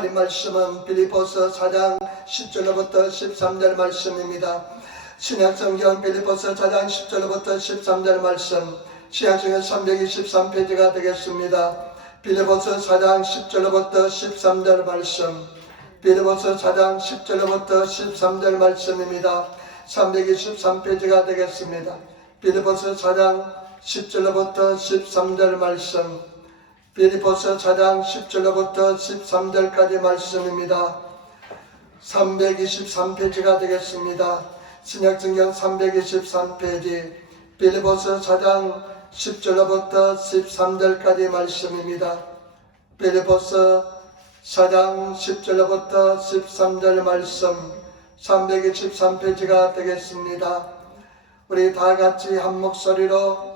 할인 말씀은 빌립보서 4장 10절로부터 13절 말씀입니다. 신약성경 빌립보서 4장 10절로부터 13절 말씀, 신약성경 323페이지가 되겠습니다. 빌립보서 4장 10절로부터 13절 말씀, 빌립보서 4장 10절로부터 13절 말씀입니다. 323페이지가 되겠습니다. 빌립보서 4장 10절로부터 13절 말씀, 빌립보서 4장 10절로부터 13절까지 말씀입니다. 323페이지가 되겠습니다. 신약성경 323페이지, 빌립보서 4장 10절로부터 13절까지 말씀입니다. 빌립보서 4장 10절로부터 13절 말씀, 323페이지가 되겠습니다. 우리 다 같이 한 목소리로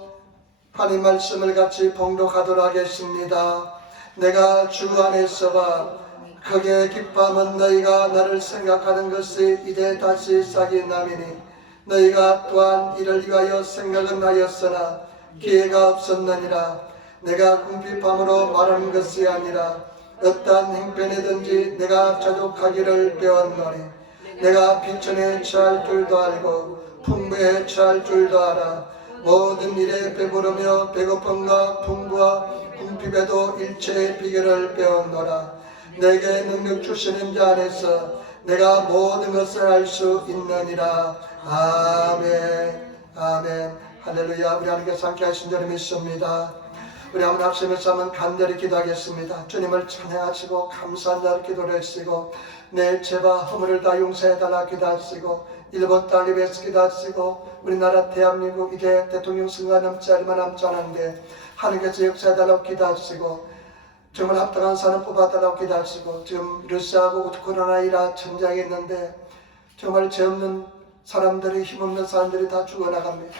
하나님 말씀을 같이 봉독하도록 하겠습니다. 내가 주 안에서와 크게 기뻐함은 너희가 나를 생각하는 것이 이제 다시 싹이 남이니 너희가 또한 이를 위하여 생각은 하였으나 기회가 없었느니라. 내가 궁핍함으로 말하는 것이 아니라 어떠한 형편이든지 내가 자족하기를 배웠노니 내가 비천에 처할 줄도 알고 풍부에 처할 줄도 알아. 모든 일에 배부르며 배고픔과 풍부와 궁핍에도 일체의 비결을 배웠노라. 내게 능력 주시는 자 안에서 내가 모든 것을 알 수 있느니라. 아멘. 아멘. 할렐루야. 우리 하나님께서 함께 하신 줄 믿습니다. 우리 한번 합심해서 한번 간절히 기도하겠습니다. 주님을 찬양하시고 감사한다고 기도를 하시고 내 죄와 허물을 다 용서해달라 기도하시고 일본 땅 위에서 기도하시고 우리나라 대한민국 이제 대통령 선거가 남지 얼마 남지 않았는데 하나님께서 역사해달라고 기도하시고 정말 합당한 사람 뽑아달라고 기도하시고 지금 러시아하고 우크라이나 전쟁이 있는데 정말 죄 없는 사람들이 힘없는 사람들이 다 죽어나갑니다.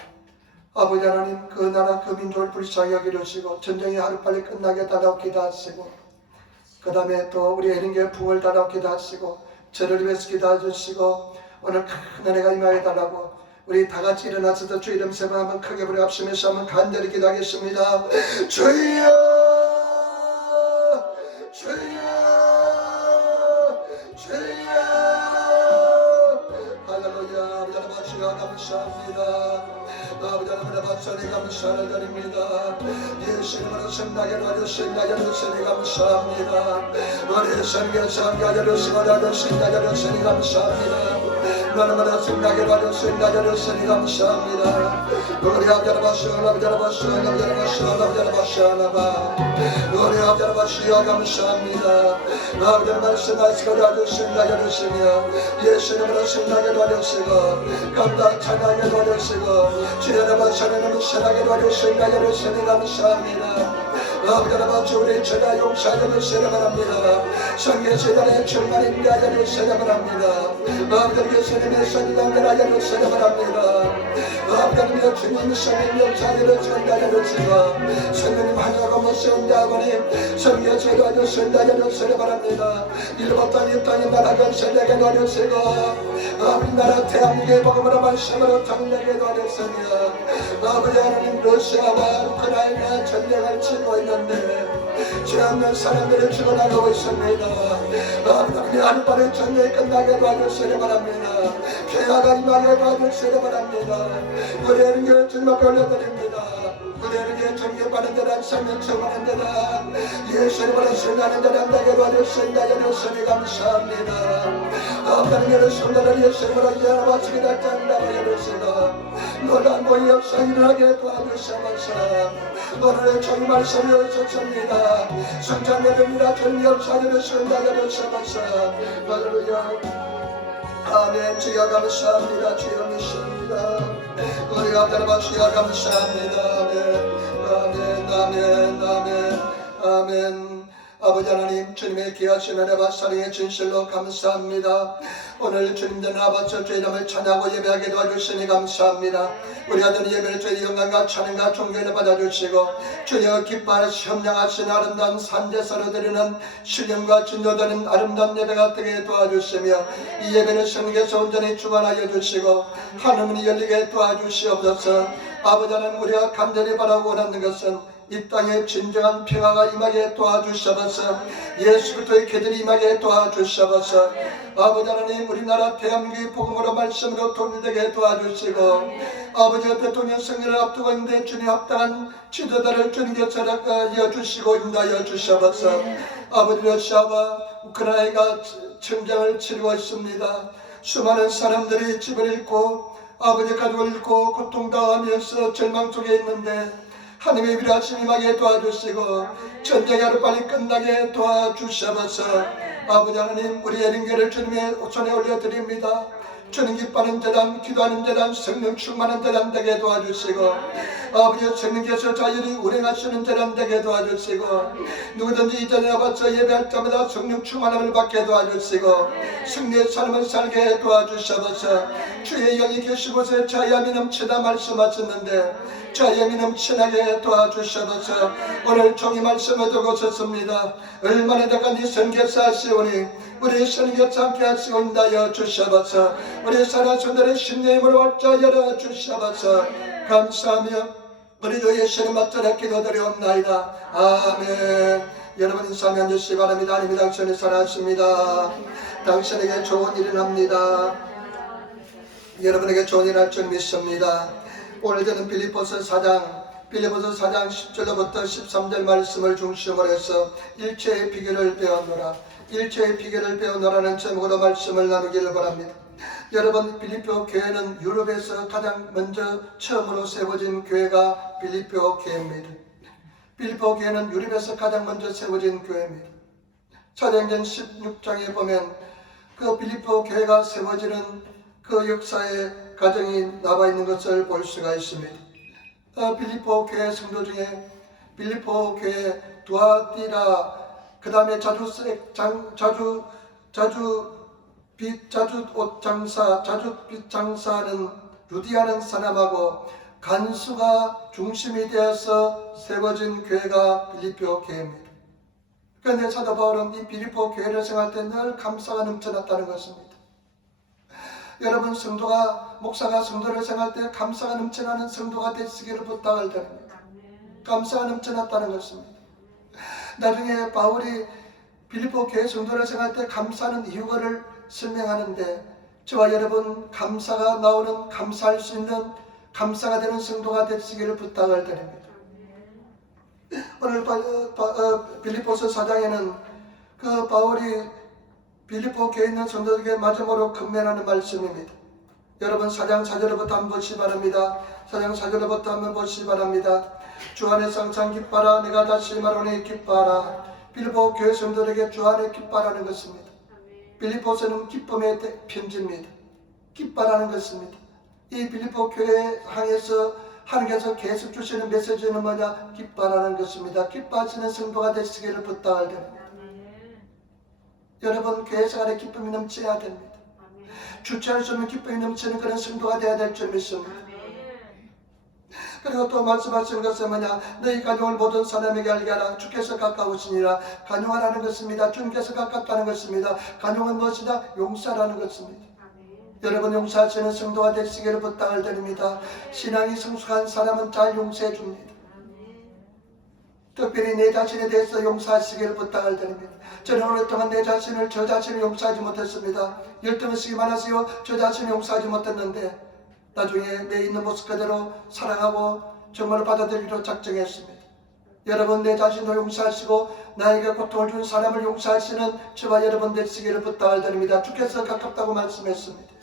아버지 하나님 그 나라 그 민족을 불쌍히 여기시고 전쟁이 하루빨리 끝나게 해달라고 기도하시고 그 다음에 또 우리 에린교회 붕을 달라고 기도하시고 저를 위해서 기도해주시고 오늘 큰 은혜가 임하게 달라고 우리 다같이 일어나서도 주 이름 세번 한번 크게 부르 합심해서 한번 간절히 기도하겠습니다. 주여 주여 주여 할렐루야. 아버지 하나님 감사합니다. 아버지 하나님의 박사님 감사를 드립니다. 예수님으로 생나게 도와주신 나자로서니 감사합니다. 우리 성경에서 나자로서 나자로서 나자로서니 감사합니다. 나라마다 생나게 도와주신 나자로서니 감사합니다. 우리 아버지 하나님 아버지 하나님 아버지 하나님 아버지 하나님 우리 아버지 하나님 감사합니다. 아버지 하나님 말씀하시고 도와주신 나자로서니 예수님으로 생나게 도와주시고 감당 찬양하게 도와주시고 주여러분 사랑하는 사랑에 도와주신 나자로서니 감사합니다. 아버지 하나님 우리 죄가 용서하여 주시기 바랍니다. 성령 세단의 충만인 나자로 쓰기 바랍니다. 아버지 예수님의 선지당들 나자로 쓰기 바랍니다. 아버지 주님 성령 용서하여 주시기 나자로 성령님 하나가 못쓰는 자고님 성령 세단의 선지당을 쓰기 바랍니다. 일본 땅 땅에 나라가 세대게 도와주시고 아버지 나라 대한민국의 복음으로 말씀으로 정리하게 도와주시며 아버지 하나님 러시아와 우크라이나 전쟁을 치고 있는데 죄 없는 사람들이 죽어나가고 있습니다. 하나님이 하루빨리 전쟁이 끝나게 도와주시기 바랍니다. 평화가 임하게 도와주시기 바랍니다. 우리는 교회 주님을 올려드립니다. 우리는 정죄받는 자란 생명 처분하는 자란 예수님으로 승하는 자란 나게 도와주신다 주시니 감사합니다. 하나님의 성도를 예수님으로 이해하시기 달장다고 해주시고 놀라운 모의 역사 일어나게 도와주시면서 오늘의 종 말씀이 오셨습니다. 성찬예배입니다. 종 역사를 승하게 해주시면서 할렐루야. 아멘. 주여 감사합니다. 주여 믿습니다. 우리 아버지 주여 감사합니다. 아멘. 아멘. 아멘. 아멘. 아버지 하나님 주님의 귀하신 은혜와 사랑의 진실로 감사합니다. 오늘 주님 전 아버지 주의 이름을 찬양하고 예배하게 도와주시니 감사합니다. 우리 아들 예배를 주의 영광과 찬양과 존경을 받아주시고 주여 기뻐하시 협량하신 아름다운 산제사로 드리는 신령과 진노되는 아름다운 예배가 되게 도와주시며 이 예배는 성령께서 온전히 주관하여 주시고 하늘문이 열리게 도와주시옵소서. 아버지 하나님 우리가 간절히 바라고 원하는 것은 이 땅에 진정한 평화가 임하게 도와주셔서 예수 그리스도의 계절이 임하게 도와주셔서 아버지 하나님 우리나라 대한민국의 복음으로 말씀으로 통일되게 도와주시고 아버지 대통령 선거를 앞두고 있는데 주님 합당한 지도자를 주님께서 이어주시고 인도하여 주셔서 아버지 러시아와 우크라이나가 전쟁을 치르고 있습니다. 수많은 사람들이 집을 잃고 아버지 가족을 잃고 고통당하면서 절망 속에 있는데 하나님의 위로하심 임하게 도와주시고 전쟁이 하루빨리 끝나게 도와주셔서 아버지 하나님 우리의靈교를 주님의 손에 올려드립니다. 주님 기뻐하는 대단, 기도하는 대단, 성령 충만한 대단 되게 도와주시고 아버지 성령께서 자연히 운행하시는 대단 되게 도와주시고 누구든지 이전에 와서 예배할 때마다 성령 충만함을 받게 도와주시고 승리의 삶을 살게 도와주셔서 주의 영이 계신 곳에 자유함이 넘치다 말씀하셨는데 자유함이 넘치나게 도와주셔서 오늘 종이 말씀을 두고 섰습니다. 얼마나 내가 네 선교사 하시오니 우리 선교사 함께 하시고 인다여 주셔서 우리 살아선들의 신의 힘으로 활짝 열어주셔서 감사하며 우리 주 예수님 맞들어 기도드리옵나이다. 아멘. 여러분 인사하며 앉으시기 바랍니다. 하나님이 당신을 사랑하십니다. 당신에게 좋은 일을 합니다. 여러분에게 좋은 일을 할 줄 믿습니다. 오늘 저는 빌립보서 4장 10절로부터 13절 말씀을 중심으로 해서 일체의 비결을 배우노라. 일체의 비결을 배우노라는 제목으로 말씀을 나누기를 바랍니다. 여러분 빌립보 교회는 유럽에서 가장 먼저 처음으로 세워진 교회가 빌립보 교회입니다. 빌립보 교회는 유럽에서 가장 먼저 세워진 교회입니다. 사도행전 16장에 보면 그 빌립보 교회가 세워지는 그 역사의 과정이 나와 있는 것을 볼 수가 있습니다. 빌립보 교회 성도 중에 빌립보 교회 두아디라 그 다음에 자주빛 장사하는 루디아는 사람하고 간수가 중심이 되어서 세워진 교회가 빌립보 교회입니다. 그런데 사도 바울은 이 빌립보 교회를 생각할 때 늘 감사가 넘쳐났다는 것입니다. 여러분 성도가 목사가 성도를 생각할 때 감사가 넘쳐나는 성도가 되시기를 부탁을 드립니다. 감사가 넘쳐났다는 것입니다. 나중에 바울이 빌립보 교회 성도를 생각할 때 감사하는 이유를 설명하는데 저와 여러분 감사가 나오는 감사할 수 있는 감사가 되는 성도가 되시기를 부탁을 드립니다. 오늘 빌립보서 4장에는 그 바울이 빌립보 교회에 있는 성도들에게 마지막으로 건면하는 말씀입니다. 여러분 4장 4절부터 한번 보시기 바랍니다. 4장 4절부터 한번 보시기 바랍니다. 주 안에서 항상 기뻐라. 내가 다시 말하노니 기뻐라. 빌립보 교회 성도들에게 주 안에 기뻐라는 것입니다. 빌립보서는 기쁨의 편지입니다. 기뻐라는 것입니다. 이 빌립보 교회에 향해서 하나님께서 계속 주시는 메시지는 뭐냐? 기뻐라는 것입니다. 기뻐하시는 성도가 되시기를 부탁을 드립니다. 여러분 교회 생활에 기쁨이 넘쳐야 됩니다. 주체할 수 없는 기쁨이 넘치는 그런 성도가 되어야 될 줄 믿습니다. 그리고 또 말씀하시는 것은 뭐냐? 너희 간용을 모든 사람에게 알게 하라. 주께서 가까우시니라. 간용하라는 것입니다. 주님께서 가깝다는 것입니다. 간용은 무엇이다? 용서라는 것입니다. 여러분 용서하시는 성도가 되시기를 부탁을 드립니다. 신앙이 성숙한 사람은 잘 용서해 줍니다. 특별히 내 자신에 대해서 용서하시기를 부탁을 드립니다. 저는 오랫동안 저 자신을 용서하지 못했습니다. 열등의식이 많아서요 저 자신을 용서하지 못했는데 나중에 내 있는 모습 그대로 사랑하고 정말로 받아들이기로 작정했습니다. 여러분 내 자신도 용서하시고 나에게 고통을 준 사람을 용서하시는 저와 여러분 되시기를 부탁을 드립니다. 주께서 가깝다고 말씀했습니다.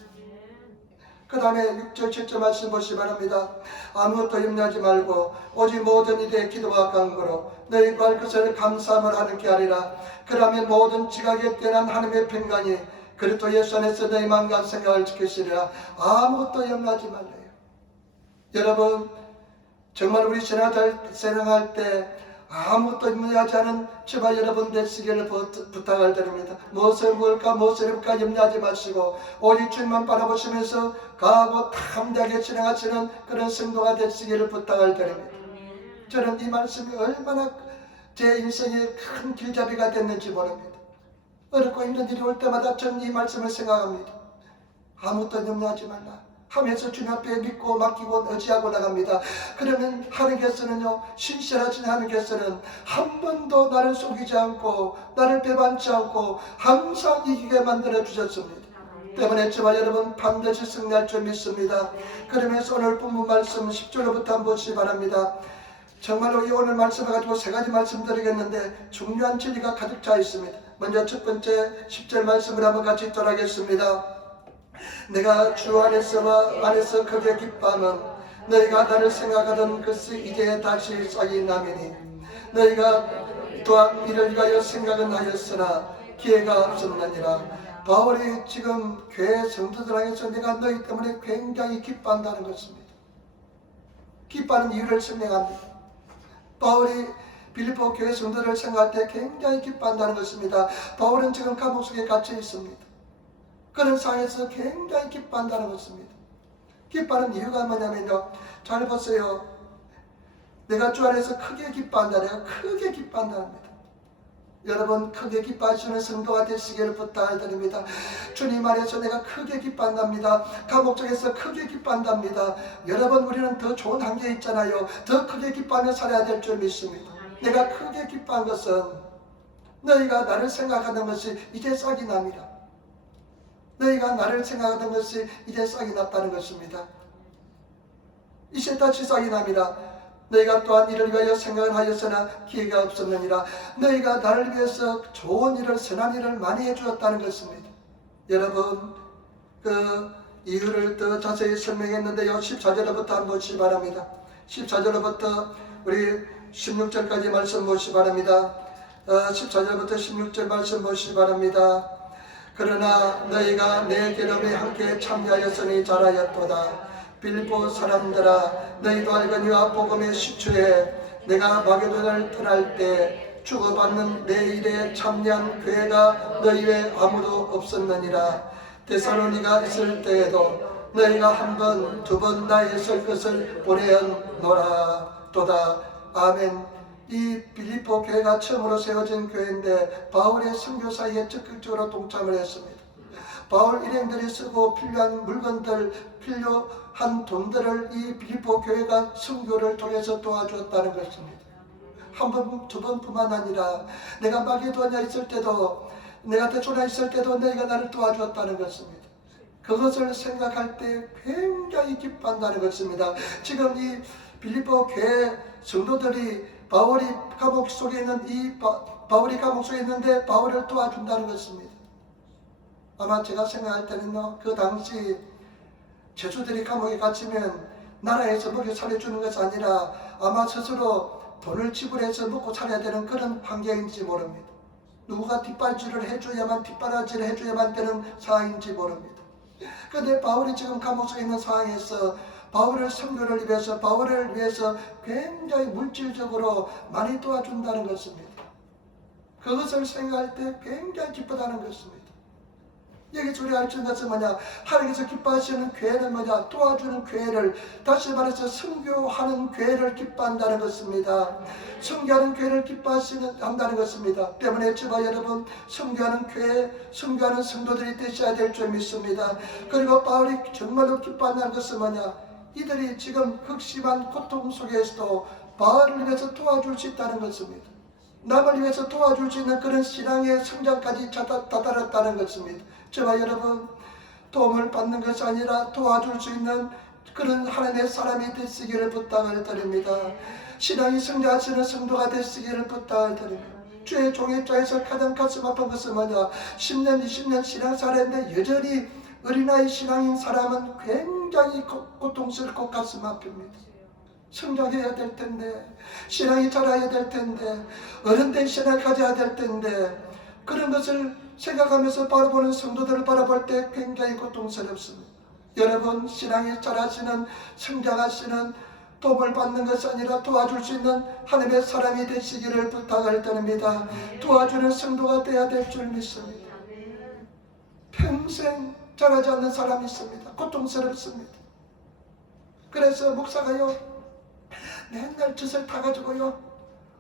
그 다음에 6절 7절 말씀 보시기 바랍니다. 아무것도 염려하지 말고 오직 모든 일에 기도와 간구로 너희 구할 것을 감사함을 하느니게 하리라. 그러면 모든 지각에 뛰어난 하나님의 평강이 그리스도 예수 안에서 너희 마음과 생각을 지키시리라. 아무것도 염려하지 말래요. 여러분 정말 우리 신앙할 때 아무것도 염려하지 않은 제발 여러분 되시기를 부탁을 드립니다. 무엇을 먹을까 무엇을 입을까 염려하지 마시고 오직 주님만 바라보시면서 가고 담대하게 진행하시는 그런 성도가 되시기를 부탁을 드립니다. 저는 이 말씀이 얼마나 제 인생의 큰 길잡이가 됐는지 모릅니다. 어렵고 힘든 일이 올 때마다 저는 이 말씀을 생각합니다. 아무것도 염려하지 말라. 하면서 주님 앞에 믿고 맡기고 의지하고 나갑니다. 그러면 하나님께서는요, 신실하신 하나님께서는 한 번도 나를 속이지 않고 나를 배반치 않고 항상 이기게 만들어 주셨습니다. 때문에 저와 여러분 반드시 승리할 줄 믿습니다. 그러면서 오늘 본문 말씀 10절로부터 한번 보시기 바랍니다. 정말로 이 오늘 말씀을 가지고 세 가지 말씀드리겠는데 중요한 진리가 가득 차 있습니다. 먼저 첫 번째 10절 말씀을 한번 같이 읽도록 하겠습니다. 내가 주 안에서 크게 기뻐하면 너희가 나를 생각하던 것이 이제 다시 싹이 나매니 너희가 또한 이를 위하여 생각은 하였으나 기회가 없었느니라. 바울이 지금 교회 성도들 향해서 내가 너희 때문에 굉장히 기뻐한다는 것입니다. 기뻐하는 이유를 설명합니다. 바울이 빌립보 교회 성도를 생각할 때 굉장히 기뻐한다는 것입니다. 바울은 지금 감옥 속에 갇혀 있습니다. 그런 상황에서 굉장히 기뻐한다는 것입니다. 기뻐하는 이유가 뭐냐면요, 잘 보세요. 내가 주 안에서 크게 기뻐한다. 내가 크게 기뻐한답니다. 여러분 크게 기뻐하시는 성도가 되시기를 부탁드립니다. 주님 안에서 내가 크게 기뻐한답니다. 감옥 속에서 크게 기뻐한답니다. 여러분 우리는 더 좋은 한계에 있잖아요. 더 크게 기뻐하며 살아야 될 줄 믿습니다. 내가 크게 기뻐한 것은 너희가 나를 생각하는 것이 이제 싹이 납니다. 너희가 나를 생각하던 것이 이제 싹이 났다는 것입니다. 이제 다시 싹이 납니다. 너희가 또한 이를 위하여 생각을 하였으나 기회가 없었느니라. 너희가 나를 위해서 좋은 일을 선한 일을 많이 해주었다는 것입니다. 여러분 그 이유를 더 자세히 설명했는데요, 14절부터 한번 보시기 바랍니다. 14절부터 우리 16절까지 말씀 보시기 바랍니다. 14절부터 16절 말씀 보시기 바랍니다. 그러나 너희가 내 기름에 함께 참여하였으니 잘하였도다. 빌립보 사람들아, 너희도 알거니와 복음의 시초에 내가 마게도냐를 떠날 때 주고받는 내 일에 참여한 교회가 너희 외에 아무도 없었느니라. 데살로니가 있을 때에도 너희가 한 번, 두 번 나의 쓸 것을 보내었노라. 도다. 아멘. 이 빌립보 교회가 처음으로 세워진 교회인데 바울의 선교사에 적극적으로 동참을 했습니다. 바울 일행들이 쓰고 필요한 물건들, 필요한 돈들을 이 빌립보 교회가 선교를 통해서 도와주었다는 것입니다. 한 번, 두 번뿐만 아니라 내가 마게도냐 있을 때도, 내가 데살로니가 있을 때도 너희가 나를 도와주었다는 것입니다. 그것을 생각할 때 굉장히 기뻐한다는 것입니다. 지금 이 빌립보 교회 성도들이 바울이 감옥 속에 있는 바울이 감옥 속에 있는데 바울을 도와준다는 것입니다. 아마 제가 생각할 때는요, 그 당시 제주들이 감옥에 갇히면 나라에서 먹여 살려주는 것이 아니라 아마 스스로 돈을 지불해서 먹고 살아야 되는 그런 환경인지 모릅니다. 누가 뒷발질을 해줘야만 되는 상황인지 모릅니다. 그런데 바울이 지금 감옥 속에 있는 상황에서 바울을 선교를 위해서, 바울을 위해서 굉장히 물질적으로 많이 도와준다는 것입니다. 그것을 생각할 때 굉장히 기쁘다는 것입니다. 여기서 우리가 알 수 있는 것은 뭐냐? 하나님께서 기뻐하시는 교회는 뭐냐? 도와주는 교회를, 다시 말해서 선교하는 교회를 기뻐한다는 것입니다. 선교하는 교회를 기뻐한다는 것입니다. 때문에 저와 여러분 선교하는 교회, 선교하는 성도들이 되셔야 될 줄 믿습니다. 그리고 바울이 정말로 기뻐한다는 것은 뭐냐? 이들이 지금 극심한 고통 속에서도 바울을 위해서 도와줄 수 있다는 것입니다. 남을 위해서 도와줄 수 있는 그런 신앙의 성장까지 다다랐다는 것입니다. 저와 여러분 도움을 받는 것이 아니라 도와줄 수 있는 그런 하나님의 사람이 되시기를 부탁을 드립니다. 신앙이 성장하시는 성도가 되시기를 부탁을 드립니다. 주의 종의 입장에서 가장 가슴 아픈 것은 뭐냐? 10년 20년 신앙생활했는데 여전히 어린아이 신앙인 사람은 굉장히 고통스럽고 가슴 아픕니다. 성장해야 될 텐데, 신앙이 자라야 될 텐데, 어른된 신앙을 가져야 될 텐데, 그런 것을 생각하면서 바라보는 성도들을 바라볼 때 굉장히 고통스럽습니다. 여러분 신앙이 자라시는, 성장하시는, 도움을 받는 것이 아니라 도와줄 수 있는 하나님의 사람이 되시기를 부탁을 드립니다. 도와주는 성도가 되어야 될 줄 믿습니다. 평생 자라지 않는 사람이 있습니다. 고통스럽습니다. 그래서 목사가요, 맨날 젖을 타가지고요,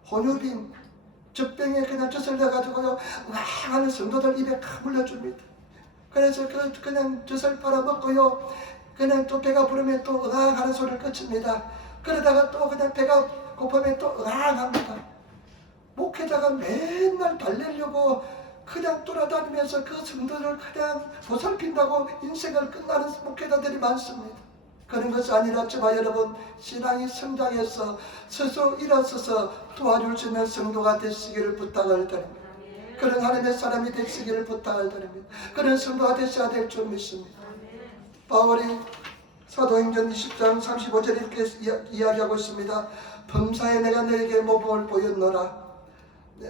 혼유빈 젖병에 그냥 젖을 내가지고요 와 하는 성도들 입에 카 물려줍니다. 그래서 그냥 젖을 빨아먹고요, 그냥 또 배가 부르면 또 응앙 하는 소리를 끝입니다. 그러다가 또 그냥 배가 고프면 또 응앙 합니다. 목회자가 맨날 달래려고 그냥 돌아다니면서 그 성도를 그냥 보살핀다고 인생을 끝나는 목회자들이 많습니다. 그런 것이 아니라 저와 여러분, 신앙이 성장해서 스스로 일어서서 도와줄 수 있는 성도가 되시기를 부탁을 드립니다. 그런 하나님의 사람이 되시기를 부탁을 드립니다. 그런 성도가 되셔야 될 줄 믿습니다. 바울이 사도행전 20장 35절 이렇게 이야기하고 있습니다. 범사에 내가 너에게 모범을 보였노라.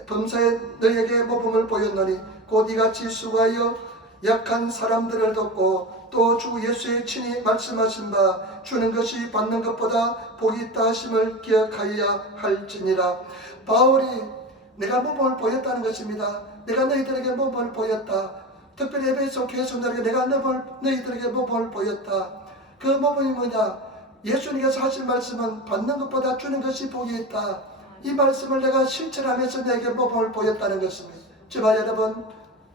범사에 너에게 모범을 보였노니 곧 이같이 수고하여 약한 사람들을 돕고 또 주 예수의 친히 말씀하신 바 주는 것이 받는 것보다 복이 있다 하심을 기억하여야 할지니라. 바울이 내가 모범을 보였다는 것입니다. 내가 너희들에게 모범을 보였다. 특별히 에베소 교회 성도들에게 내가 너희들에게 모범을 보였다. 그 모범이 뭐냐? 예수님께서 하신 말씀은 받는 것보다 주는 것이 복이 있다. 이 말씀을 내가 실천하면서 내게 모범을 보였다는 것입니다. 저와 여러분,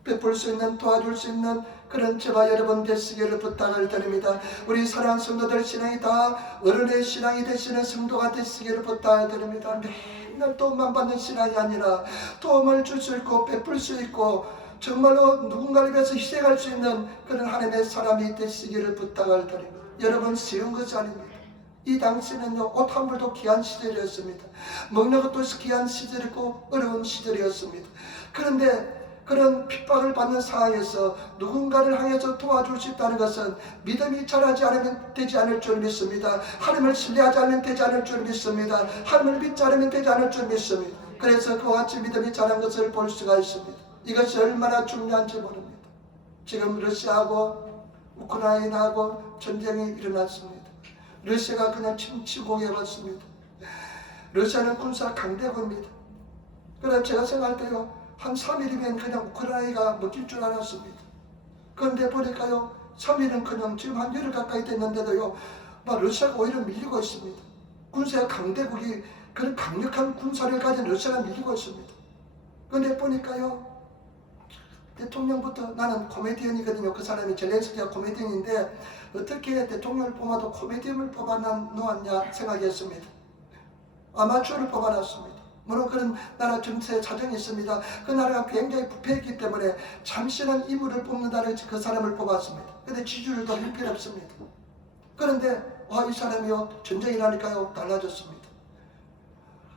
베풀 수 있는, 도와줄 수 있는 그런 저와 여러분 되시기를 부탁을 드립니다. 우리 사랑하는 성도들 신앙이 다 어른의 신앙이 되시는 성도가 되시기를 부탁을 드립니다. 맨날 도움만 받는 신앙이 아니라 도움을 줄 수 있고 베풀 수 있고 정말로 누군가를 위해서 희생할 수 있는 그런 하나님의 사람이 되시기를 부탁을 드립니다. 여러분, 쉬운 것이 아닙니다. 이 당시는요, 옷 한 벌도 귀한 시절이었습니다. 먹는 것도 귀한 시절이고 어려운 시절이었습니다. 그런데 그런 핍박을 받는 상황에서 누군가를 향해서 도와줄 수 있다는 것은 믿음이 자라지 않으면 되지 않을 줄 믿습니다. 하나님을 신뢰하지 않으면 되지 않을 줄 믿습니다. 하나님을 믿지 않으면 되지 않을 줄 믿습니다. 그래서 그와 같이 믿음이 자란 것을 볼 수가 있습니다. 이것이 얼마나 중요한지 모릅니다. 지금 러시아하고 우크라이나하고 전쟁이 일어났습니다. 러시아가 그냥 침공해봤습니다. 러시아는 군사 강대국입니다. 그래서 제가 생각할 때요, 한 3일이면 그냥 우크라이나가 먹힐 줄 알았습니다. 그런데 보니까요, 3일은 그냥 지금 한 열흘 가까이 됐는데도요, 막 러시아가 오히려 밀리고 있습니다. 군사 강대국이 그런 강력한 군사를 가진 러시아가 밀리고 있습니다. 그런데 보니까요, 대통령부터, 나는 코미디언이거든요. 그 사람이 젤렌스키가 코미디언인데 어떻게 대통령을 뽑아도 코미디언을 뽑아놓았냐 생각했습니다. 아마추어를 뽑아놨습니다. 물론 그런 나라 전체에 사정이 있습니다. 그 나라가 굉장히 부패했기 때문에 참신한 인물을 뽑는다는 그 사람을 뽑았습니다. 그런데 지지율도 형편없습니다. 그런데 이 사람이요, 전쟁이 나니까요 달라졌습니다.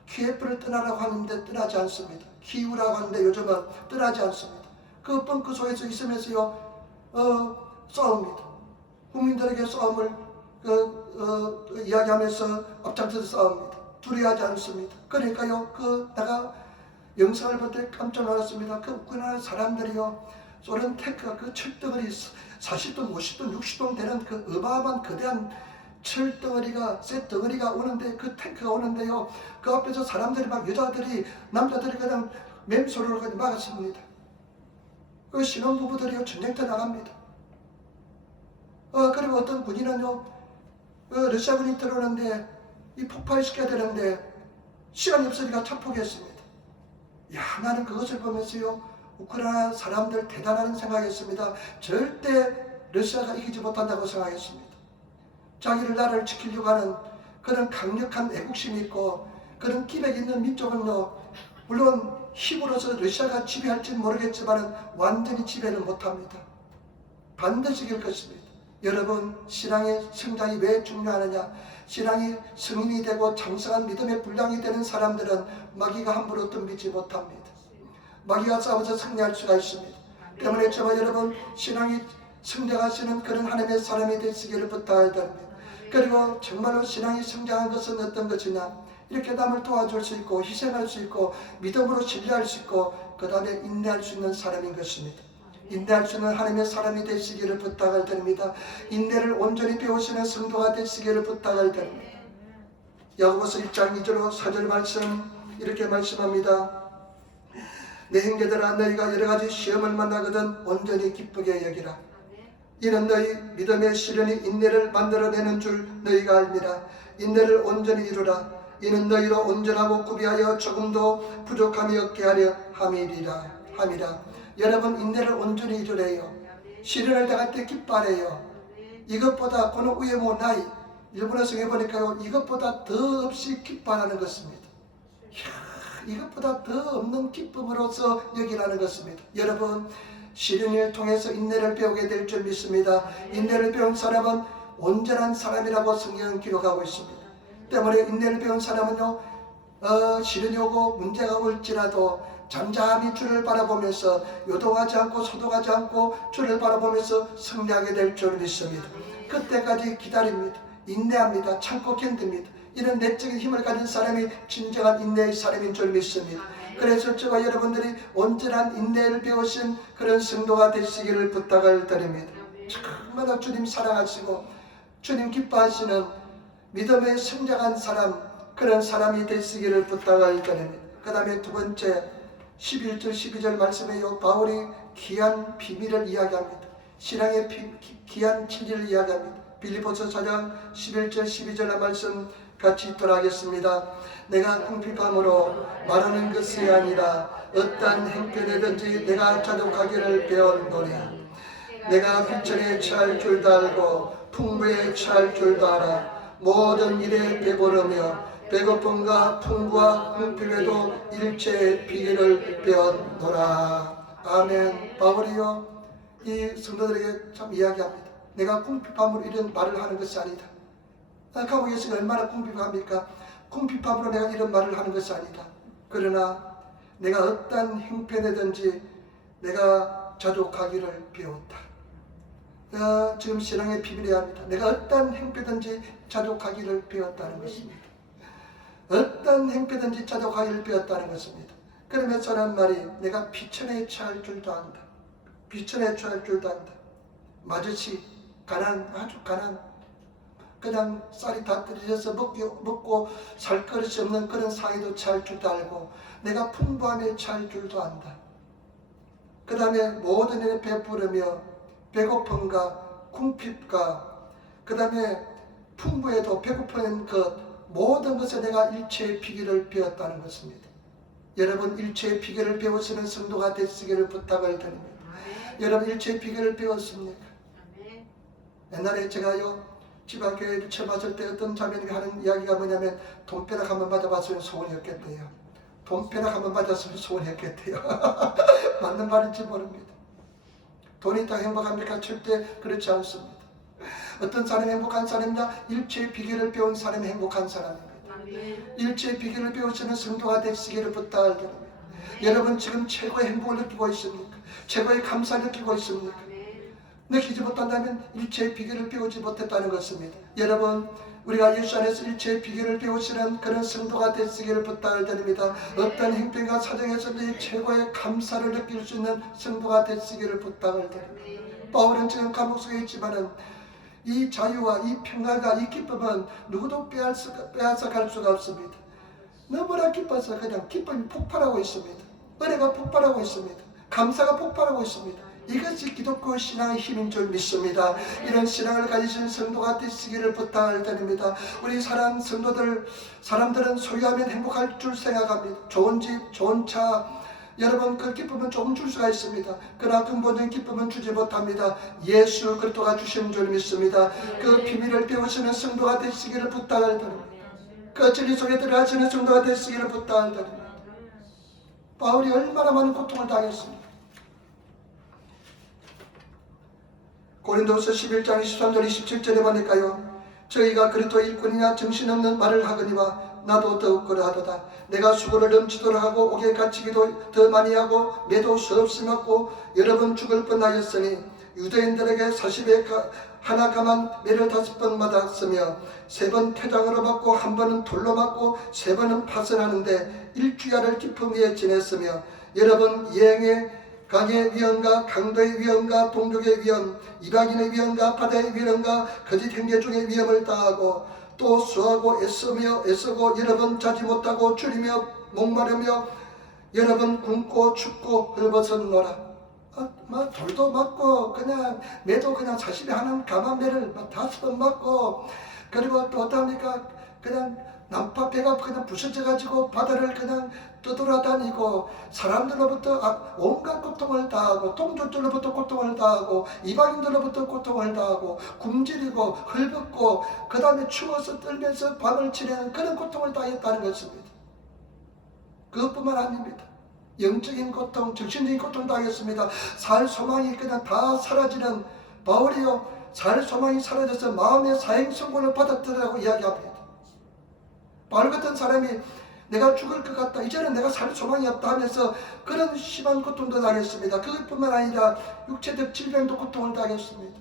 키예프를 떠나라고 하는데 떠나지 않습니다. 키우라고 하는데 요즘은 떠나지 않습니다. 그 벙커 속에서 있으면서요 싸웁니다. 국민들에게 싸움을 이야기하면서 앞장서서 싸웁니다. 두려워하지 않습니다. 그러니까요, 내가 영상을 볼 때 깜짝 놀랐습니다. 그 우크라이나 사람들이요, 소련 탱크가 그 철덩어리 40톤, 50톤, 60톤 되는 그 어마어마한 거대한 철덩어리가, 쇳덩어리가 오는데, 그 탱크가 오는데요, 그 앞에서 사람들이 막 여자들이, 남자들이 그냥 맹소리로 그냥 막았습니다. 그 신혼부부들이요, 전쟁터 나갑니다. 그리고 어떤 군인은요, 러시아군이 들어오는데, 이 폭발시켜야 되는데 시간이 없으니까 착폭했습니다. 나는 그것을 보면서요, 우크라이나 사람들 대단한 생각했습니다. 절대 러시아가 이기지 못한다고 생각했습니다. 자기를 나라를 지키려고 하는 그런 강력한 애국심이 있고 그런 기백 있는 민족은요, 물론 힘으로서 러시아가 지배할지는 모르겠지만 완전히 지배를 못합니다. 반드시 이길 것입니다. 여러분, 신앙의 성장이 왜 중요하느냐? 신앙이 성인이 되고 장성한 믿음의 분량이 되는 사람들은 마귀가 함부로 덤비지 못합니다. 마귀가 싸워서 승리할 수가 있습니다. 때문에 저와 여러분, 신앙이 성장하시는 그런 하나님의 사람이 되시기를 부탁을 드립니다. 그리고 정말로 신앙이 성장한 것은 어떤 것이냐? 이렇게 남을 도와줄 수 있고 희생할 수 있고 믿음으로 신뢰할 수 있고 그 다음에 인내할 수 있는 사람인 것입니다. 인내할 수 있는 하나님의 사람이 되시기를 부탁을 드립니다. 인내를 온전히 배우시는 성도가 되시기를 부탁을 드립니다. 야고보서 1장 2절 4절 말씀 이렇게 말씀합니다. 내 형제들아, 너희가 여러가지 시험을 만나거든 온전히 기쁘게 여기라. 이는 너희 믿음의 시련이 인내를 만들어내는 줄 너희가 알미라. 인내를 온전히 이루라. 이는 너희로 온전하고 구비하여 조금도 부족함이 없게 하려 함이라. 여러분, 인내를 온전히 이루래요. 시련을 당할 때 기뻐하래요. 이것보다 고노 우에모 나이, 일본어 성에 보니까요, 이것보다 더 없이 기뻐하는 것입니다. 이것보다 더 없는 기쁨으로서 여기라는 것입니다. 여러분, 시련을 통해서 인내를 배우게 될 줄 믿습니다. 인내를 배운 사람은 온전한 사람이라고 성경은 기록하고 있습니다. 때문에 인내를 배운 사람은요, 시련이 오고 문제가 올지라도 잠잠히 주를 바라보면서 요동하지 않고 소동하지 않고 주를 바라보면서 승리하게 될 줄 믿습니다. 그때까지 기다립니다. 인내합니다. 참고 견딥니다. 이런 내적인 힘을 가진 사람이 진정한 인내의 사람인 줄 믿습니다. 그래서 저와 여러분들이 온전한 인내를 배우신 그런 성도가 되시기를 부탁을 드립니다. 정말로 주님 사랑하시고 주님 기뻐하시는 믿음의 성장한 사람, 그런 사람이 되시기를 부탁을 드립니다. 그 다음에 두 번째 11절 12절 말씀에요, 바울이 귀한 비밀을 이야기합니다. 신앙의 귀한 진리를 이야기합니다. 빌립보서 4장 11절 12절 말씀 같이 읽도록하겠습니다. 내가 궁핍함으로 말하는 것이 아니라 어떠한 행편이든지 내가 자족하기를 배웠노니 내가 비천에 처할 줄도 알고 풍부에 처할 줄도 알아. 모든 일에 배부르며 배고픔과 풍부와 궁핍에도 일체의 비결을 배웠노라. 아멘. 바울이요, 이 성도들에게 참 이야기합니다. 내가 궁핍함으로 이런 말을 하는 것이 아니다. 감옥에서 얼마나 궁핍합니까? 궁핍함으로 내가 이런 말을 하는 것이 아니다. 그러나 내가 어떤 형편이든지 내가 자족하기를 배웠다. 내가 지금 신앙의 비밀이야 합니다. 내가 어떤 형편이든지 자족하기를 배웠다는 것입니다. 어떤 형편이든지 자족하기를 배웠다는 것입니다. 그러면서 하는 말이 내가 비천에 처할 줄도 안다. 비천에 처할 줄도 안다. 마저씨, 가난, 아주 가난, 그냥 쌀이 다 떨어져서 먹고 살 그릇이 없는 그런 상황에도 처할 줄도 알고 내가 풍부함에 처할 줄도 안다. 그 다음에 모든 일에 베푸르며 배고픔과 궁핍과 그 다음에 풍부에도 배고픈 것 모든 것에 내가 일체의 비결을 배웠다는 것입니다. 여러분, 일체의 비결을 배우시는 성도가 되시기를 부탁을 드립니다. 여러분, 일체의 비결을 배웠습니까? 옛날에 제가요, 지방교회를 처음 왔을 때 어떤 자매님이 하는 이야기가 뭐냐면 돈벼락 한번 받아봤으면 소원이었겠대요. 돈벼락 한번 받았으면 소원이었겠대요. 맞는 말인지 모릅니다. 돈이 다 행복합니까? 절대 그렇지 않습니다. 어떤 사람이 행복한 사람이냐? 일체의 비결을 배운 사람이 행복한 사람입니다. 일체의 비결을 배우시는 성도가 되시기를 부탁을 드립니다. 여러분, 지금 최고의 행복을 느끼고 있습니까? 최고의 감사를 느끼고 있습니까? 느끼지 못한다면 일체의 비결을 배우지 못했다는 것입니다. 여러분, 우리가 예수 안에서 일체의 비결을 배우시는 그런 성도가 되시기를 부탁을 드립니다. 어떤 행편과 사정에서도 최고의 감사를 느낄 수 있는 성도가 되시기를 부탁을 드립니다. 바울은 지금 감옥 속에 있지만은 이 자유와 이 평강과 이 기쁨은 누구도 빼앗아 갈 수가 없습니다. 너무나 기뻐서 그냥 기쁨이 폭발하고 있습니다. 은혜가 폭발하고 있습니다. 감사가 폭발하고 있습니다. 이것이 기독교 신앙의 힘인 줄 믿습니다. 이런 신앙을 가지신 성도가 되시기를 부탁을 드립니다. 우리 사랑 성도들, 사람들은 소유하면 행복할 줄 생각합니다. 좋은 집, 좋은 차, 여러분 그 기쁨은 조금 줄 수가 있습니다. 그러나 근본적인 기쁨은 주지 못합니다. 예수 그리스도가 주시는 줄 믿습니다. 그 비밀을 배우시는 성도가 되시기를 부탁을 드립니다. 그 진리 속에 들어가시는 성도가 되시기를 부탁을 드립니다. 바울이 얼마나 많은 고통을 당했습니까? 고린도서 11장 23절 27절에 보니까요, 저희가 그리스도 일꾼이냐 정신없는 말을 하거니와 나도 더욱 그러하도다. 내가 수고를 넘치도록 하고 옥에 갇히기도 더 많이 하고 매도 수없이 맞고 여러 번 죽을 뻔하였으니 유대인들에게 40에 하나 가만 매를 5번 맞았으며 3번 태장으로 맞고 1번은 돌로 맞고 3번은 파선하는데 일주야를 기품 위에 지냈으며 여러 번 예행에 강의 위험과 강도의 위험과 동족의 위험, 이방인의 위험과 바다의 위험과 거짓 행계 중의 위험을 당하고 또 수하고 애쓰고 여러 번 자지 못하고 줄이며 목마르며 여러 번 굶고 춥고 헐벗었노라. 돌도 맞고 그냥 매도 그냥 40에 하는 가만매를 5번 맞고 그리고 또 어떡합니까? 그냥 난파 배가 그냥 부서져가지고 바다를 그냥 떠돌아다니고 사람들로부터 온갖 고통을 당하고 동족들로부터 고통을 당하고 이방인들로부터 고통을 당하고 굶주리고 헐벗고 그 다음에 추워서 떨면서 밤을 지내는 그런 고통을 당했다는 것입니다. 그것뿐만 아닙니다. 영적인 고통, 정신적인 고통 당했습니다. 살 소망이 그냥 다 사라지는 바울이요, 살 소망이 사라져서 마음의 사행선고를 받았더라고 이야기합니다. 바울 같은 사람이 내가 죽을 것 같다, 이제는 내가 살 소망이 없다 하면서 그런 심한 고통도 당했습니다. 그것뿐만 아니라 육체적 질병도 고통을 당했습니다.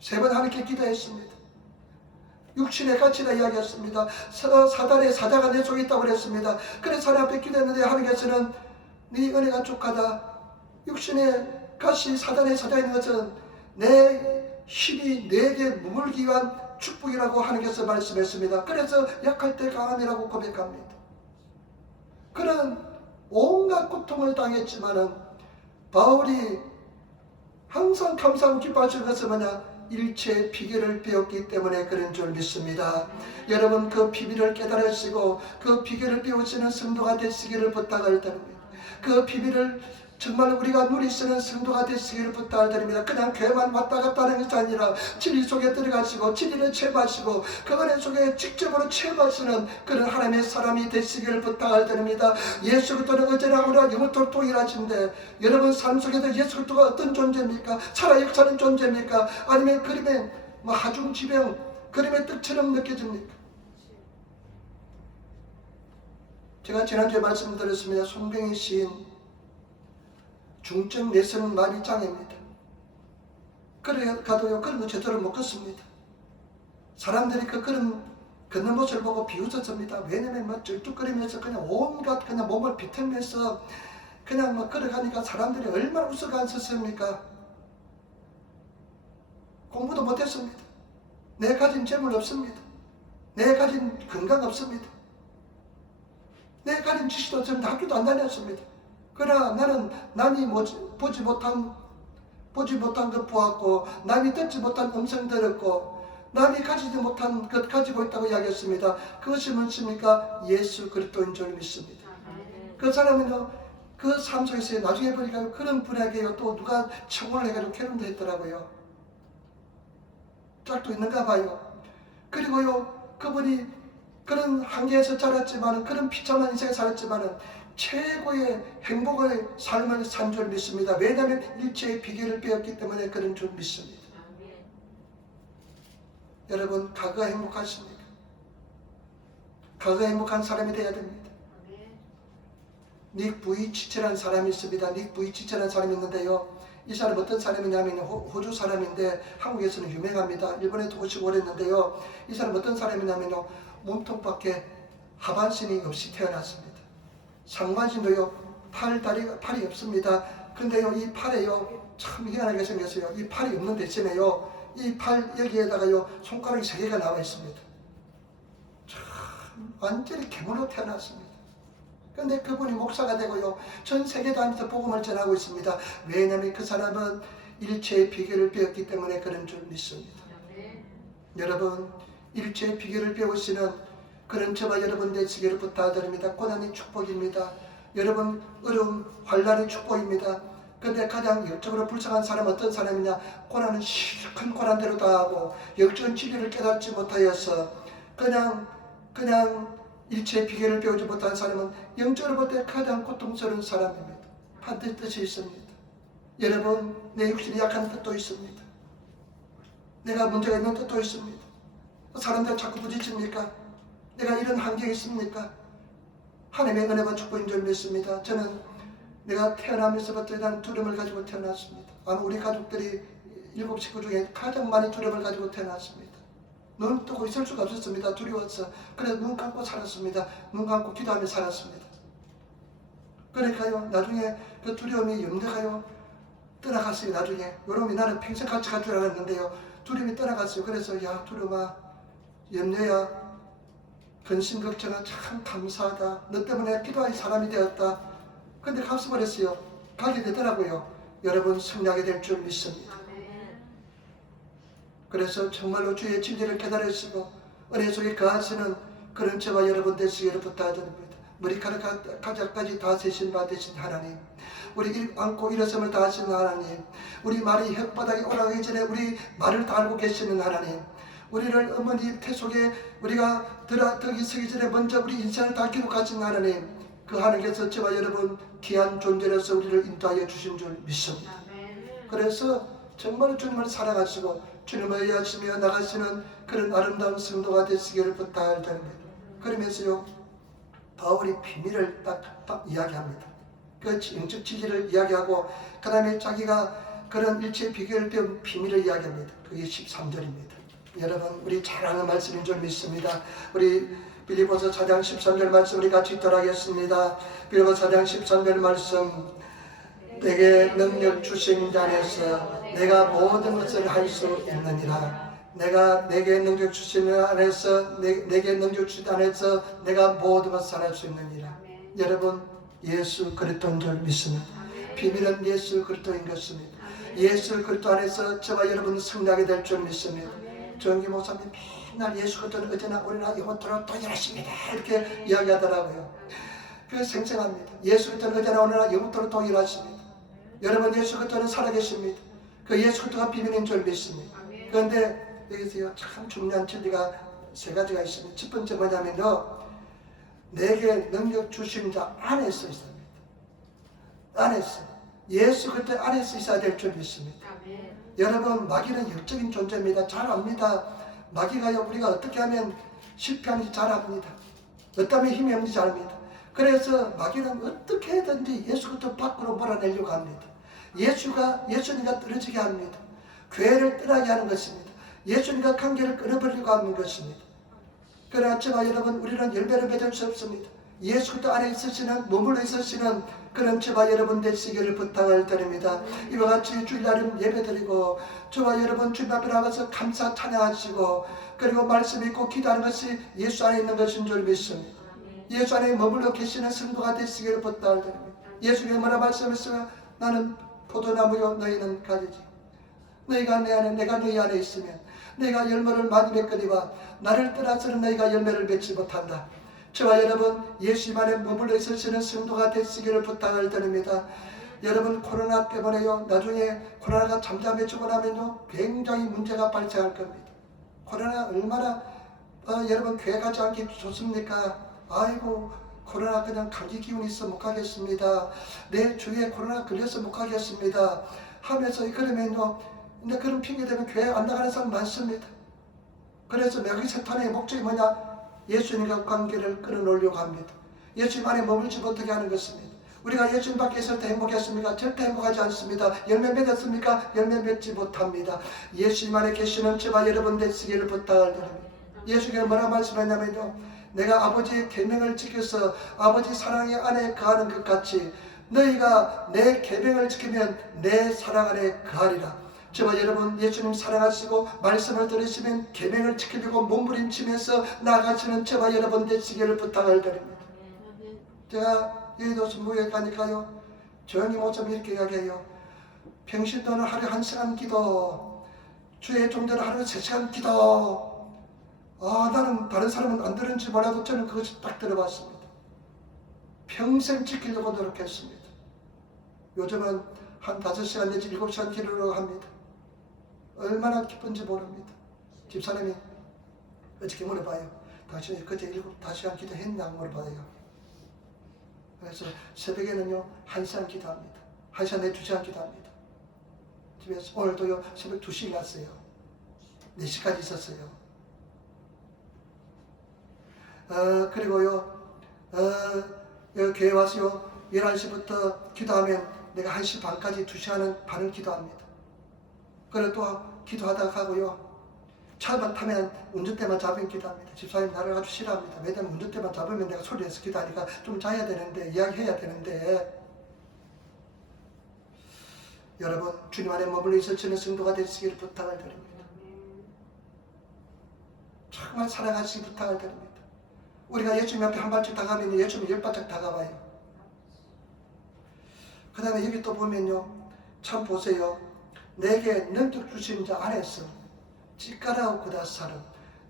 3번 하나님께 기도했습니다. 육신의 가치라 이야기했습니다. 사단의 사자가 내 속에 있다고 그랬습니다. 그래서 하나님 앞에 기도했는데 하나님께서는 네 은혜가 족하다, 육신의 가치 사단의 사자인 것은 내 힘이 내게 머물기 위한 축복이라고 하나님께서 말씀했습니다. 그래서 약할 때 강함이라고 고백합니다. 그런 온갖 고통을 당했지만은 바울이 항상 감사하고 기뻐하시는 것은 뭐냐? 일체의 비결을 배웠기 때문에 그런 줄 믿습니다. 여러분, 그 비밀을 깨달으시고 그 비결을 배우시는 성도가 되시기를 부탁을 드립니다. 그 비밀을 정말 우리가 누리시는 성도가 되시기를 부탁을 드립니다. 그냥 교회만 왔다 갔다 하는 것이 아니라 진리 속에 들어가시고 진리를 체험하시고 그 은혜 속에 직접으로 체험하시는 그런 하나님의 사람이 되시기를 부탁을 드립니다. 예수 그리스도는 어제나 오늘나 영원토록 동일하신데 여러분 삶 속에서 예수 그리스도가 어떤 존재입니까? 살아 역사하는 존재입니까? 아니면 그림의 하중지병, 그림의 떡처럼 느껴집니까? 제가 지난주에 말씀드렸습니다. 손병희 시인 중증 내성 마비 장애입니다. 그래 가도요, 걸음도 제대로 못 걷습니다. 사람들이 그 걸음 걷는 모습을 보고 비웃었습니다. 왜냐면 막 쩔뚝거리면서 그냥 온갖 그냥 몸을 비틀면서 그냥 막 걸어가니까 사람들이 얼마나 웃어갔었습니까? 공부도 못했습니다. 내 가진 재물 없습니다. 내 가진 건강 없습니다. 내 가진 지식도 없습니다. 학교도 안 다녔습니다. 그러나 나는 남이 보지 못한 것 보았고, 남이 듣지 못한 음성 들었고, 남이 가지지 못한 것 가지고 있다고 이야기했습니다. 그것이 무엇입니까? 예수 그리스도인 줄 믿습니다. 그 사람은요, 그 삶 속에서 나중에 보니까 그런 분에게요, 또 누가 청혼을 해가지고 결혼도 했더라고요. 짝도 있는가 봐요. 그리고요, 그분이 그런 한계에서 자랐지만, 그런 비참한 인생에 살았지만은 최고의 행복의 삶을 산 줄 믿습니다. 왜냐하면 일체의 비결을 배웠기 때문에 그런 줄 믿습니다. 여러분, 과거가 행복하십니까? 과거가 행복한 사람이 되어야 됩니다. 닉 부이치치라는 사람이 있습니다. 닉 부이치치라는 사람이 있는데요, 이 사람 어떤 사람이냐면 호주 사람인데 한국에서는 유명합니다. 일본에도 오시고 그랬는데요, 이 사람 어떤 사람이냐면요, 몸통밖에 하반신이 없이 태어났습니다. 상반신도요, 팔이 없습니다. 근데요, 이 팔에요, 참 희한하게 생겼어요. 이 팔이 없는 대신에요, 이 팔 여기에다가요, 손가락이 3개가 나와 있습니다. 참 완전히 괴물로 태어났습니다. 근데 그분이 목사가 되고요, 전 세계 다니면서 복음을 전하고 있습니다. 왜냐하면 그 사람은 일체의 비결을 배웠기 때문에 그런 줄 믿습니다. 여러분, 일체의 비결을 배우시는 그런 저와 여러분 되시기를 부탁드립니다. 고난이 축복입니다. 여러분, 어려움, 환난이 축복입니다. 근데 가장 영적으로 불쌍한 사람은 어떤 사람이냐? 고난은 큰 고난대로 당하고 영적인 진리를 깨닫지 못하여서 그냥 일체의 비결을 배우지 못한 사람은 영적으로 볼 때 가장 고통스러운 사람입니다. 반드시 뜻이 있습니다. 여러분, 내 육신이 약한 뜻도 있습니다. 내가 문제가 있는 뜻도 있습니다. 사람들 자꾸 부딪힙니까? 내가 이런 환경이 있습니까? 하나님의 은혜와 축복인 줄 믿습니다. 저는 내가 태어나면서부터 이런 두려움을 가지고 태어났습니다. 아마 우리 가족들이 7 식구 중에 가장 많이 두려움을 가지고 태어났습니다. 눈 뜨고 있을 수가 없었습니다. 두려워서. 그래서 눈 감고 살았습니다. 눈 감고 기도하며 살았습니다. 그러니까요, 나중에 그 두려움이, 염려가요, 떠나갔어요. 나중에 요놈이 나는 평생 같이 갈 줄 알았는데요, 두려움이 떠나갔어요. 그래서 야, 두려움아, 염려야, 근심 걱정은 참 감사하다. 너 때문에 기도할 사람이 되었다. 근데 값어버렸어요. 가게 되더라고요. 여러분, 승리하게 될 줄 믿습니다. 그래서 정말로 주의 진리를 깨달으시고 은혜 속에 거하시는 그런 저와 여러분 되시기를 부탁드립니다. 머리카락 가닥까지 다 세신 받으신 하나님, 우리 안고 일어섬을 다 하시는 하나님, 우리 말이 혓바닥에 올라가기 전에 우리 말을 다 알고 계시는 하나님, 우리를 어머니 태속에 우리가 덕이 서기 전에 먼저 우리 인생을 다 기록하신 하나님, 그 하나님께서 저와 여러분 귀한 존재로서 우리를 인도하여 주신 줄 믿습니다. 그래서 정말 주님을 사랑하시고 주님을 의하시며 나가시는 그런 아름다운 성도가 되시기를 부탁드립니다. 그러면서요, 바울이 비밀을 딱 이야기합니다. 그 영적 지지를 이야기하고 그 다음에 자기가 그런 일체의 비결된 비밀을 이야기합니다. 그게 13절입니다. 여러분, 우리 잘 아는 말씀인 줄 믿습니다. 우리 빌립보서 4장 13절 말씀 우리 같이 읽도록하겠습니다. 빌립보서 4장 13절 말씀, 내게 능력 주신 자 안에서 내가 모든 것을 할 수 있느니라. 내게 능력 주신 안에서 내게 능력 주신 안에서 내가 모든 것을 할 수 있느니라. 여러분, 예수 그리스도인 줄 믿습니다. 비밀은 예수 그리스도인 것입니다. 예수 그리스도 안에서 저와 여러분 승리하게 될 줄 믿습니다. 정기 목사님 맨날 예수 그리스도는 어제나 오늘나 영원토록 동일하십니다 이렇게 이야기하더라고요. 그게 생생합니다. 예수 그리스도는 어제나 오늘나 영원토록 동일하십니다. 여러분, 예수 그리스도는 살아계십니다. 그 예수 그리스도가 비밀인 줄 믿습니다. 그런데 여기서 참 중요한 진리가 세 가지가 있습니다. 첫 번째 뭐냐면요, 내게 능력 주신 자 안에서 있습니다. 안에서, 예수 그리스도 안에서 있어야 될 줄 믿습니다. 여러분, 마귀는 영적인 존재입니다. 잘 압니다. 마귀가요, 우리가 어떻게 하면 실패하는지 잘 압니다. 어떠면 힘이 없는지 잘 압니다. 그래서 마귀는 어떻게 해든지 예수 그리스도 밖으로 몰아내려고 합니다. 예수님과 떨어지게 합니다. 교회를 떠나게 하는 것입니다. 예수님과 관계를 끊어버리려고 하는 것입니다. 그러나 저와 여러분, 우리는 열매를 맺을 수 없습니다. 예수 그리스도 안에 있으시는, 머물러 있으시는 그런 저와 여러분 되시기를 부탁을 드립니다. 이와 같이 주일날은 예배드리고 저와 여러분 주님 앞에 나가서 감사 찬양하시고 그리고 말씀 읽고 기도하는 것이 예수 안에 있는 것인 줄 믿습니다. 예수 안에 머물러 계시는 성도가 되시기를 부탁을 드립니다. 예수님이 뭐라 말씀하셨어요? 나는 포도나무요 너희는 가지지. 너희가 내 안에 내가 너희 안에 있으면 너희가 열매를 많이 맺거니와 나를 떠나서는 너희가 열매를 맺지 못한다. 저와 여러분, 예수님 안에 머물러 있으시는 성도가 되시기를 부탁을 드립니다. 여러분, 코로나 때문에요, 나중에 코로나가 잠잠해지고 나면요 굉장히 문제가 발생할 겁니다. 코로나 얼마나 여러분 교회 가지 않기 좋습니까? 아이고, 코로나 그냥 감기 기운이 있어 못 가겠습니다. 내 주위에 코로나 걸려서 못 가겠습니다 하면서 그러면요, 근데 그런 핑계 대면 교회 안 나가는 사람 많습니다. 그래서 매기 세탄의 목적이 뭐냐? 예수님과 관계를 끊어놓으려고 합니다. 예수님 안에 머물지 못하게 하는 것입니다. 우리가 예수님 밖에 있을 때 행복했습니까? 절대 행복하지 않습니다. 열매 맺었습니까? 열매 맺지 못합니다. 예수님 안에 계시는 저와 여러분 되시기를 부탁을 드립니다. 예수님께서 뭐라고 말씀했냐면요, 내가 아버지의 계명을 지켜서 아버지 사랑의 안에 거하는 것 같이 너희가 내 계명을 지키면 내 사랑 안에 거하리라. 저와 여러분, 예수님 사랑하시고 말씀을 들으시면 계명을 지키려고 몸부림치면서 나아가시는 저와 여러분 되시기를 부탁을 드립니다. 제가 여의도 순복에 가니까요, 조용히 모처럼 이렇게 이야기해요. 평신도는 하루에 1시간 기도, 주의 종교는 하루에 3시간 기도. 나는 다른 사람은 안 들은지 몰라도 저는 그것을 딱 들어봤습니다. 평생 지키려고 노력했습니다. 요즘은 한 5시간 내지 7시간 기도를 합니다. 얼마나 기쁜지 모릅니다. 집사님이 어저께 물어봐요. 당신이 그제 5시간 기도했냐 물어봐요. 그래서 새벽에는요 1시간 기도합니다. 1시간 내 2시간 기도합니다. 집에서 오늘도요 새벽 2시에 갔어요. 4시까지 있었어요. 그리고요 여기 교회 와서요 11시부터 기도하면 내가 1시 반까지 2시간은 반을 기도합니다. 그리고 또 기도하다가 가고요, 차만 타면 운전대만 잡으면 기도합니다. 집사님 나를 아주 싫어합니다. 왜냐면 운전대만 잡으면 내가 소리내서 기도하니까 좀 자야 되는데, 이야기해야 되는데. 여러분, 주님 안에 머물러 있으시는 성도가 되시기를 부탁을 드립니다. 정말 사랑하시기 부탁을 드립니다. 우리가 예수님 앞에 한 발짝 다가가면 예수님 10발짝 다가와요. 그 다음에 여기 또 보면요, 참 보세요. 내게 능력 주신 자 안에서 찌까라고 구다사는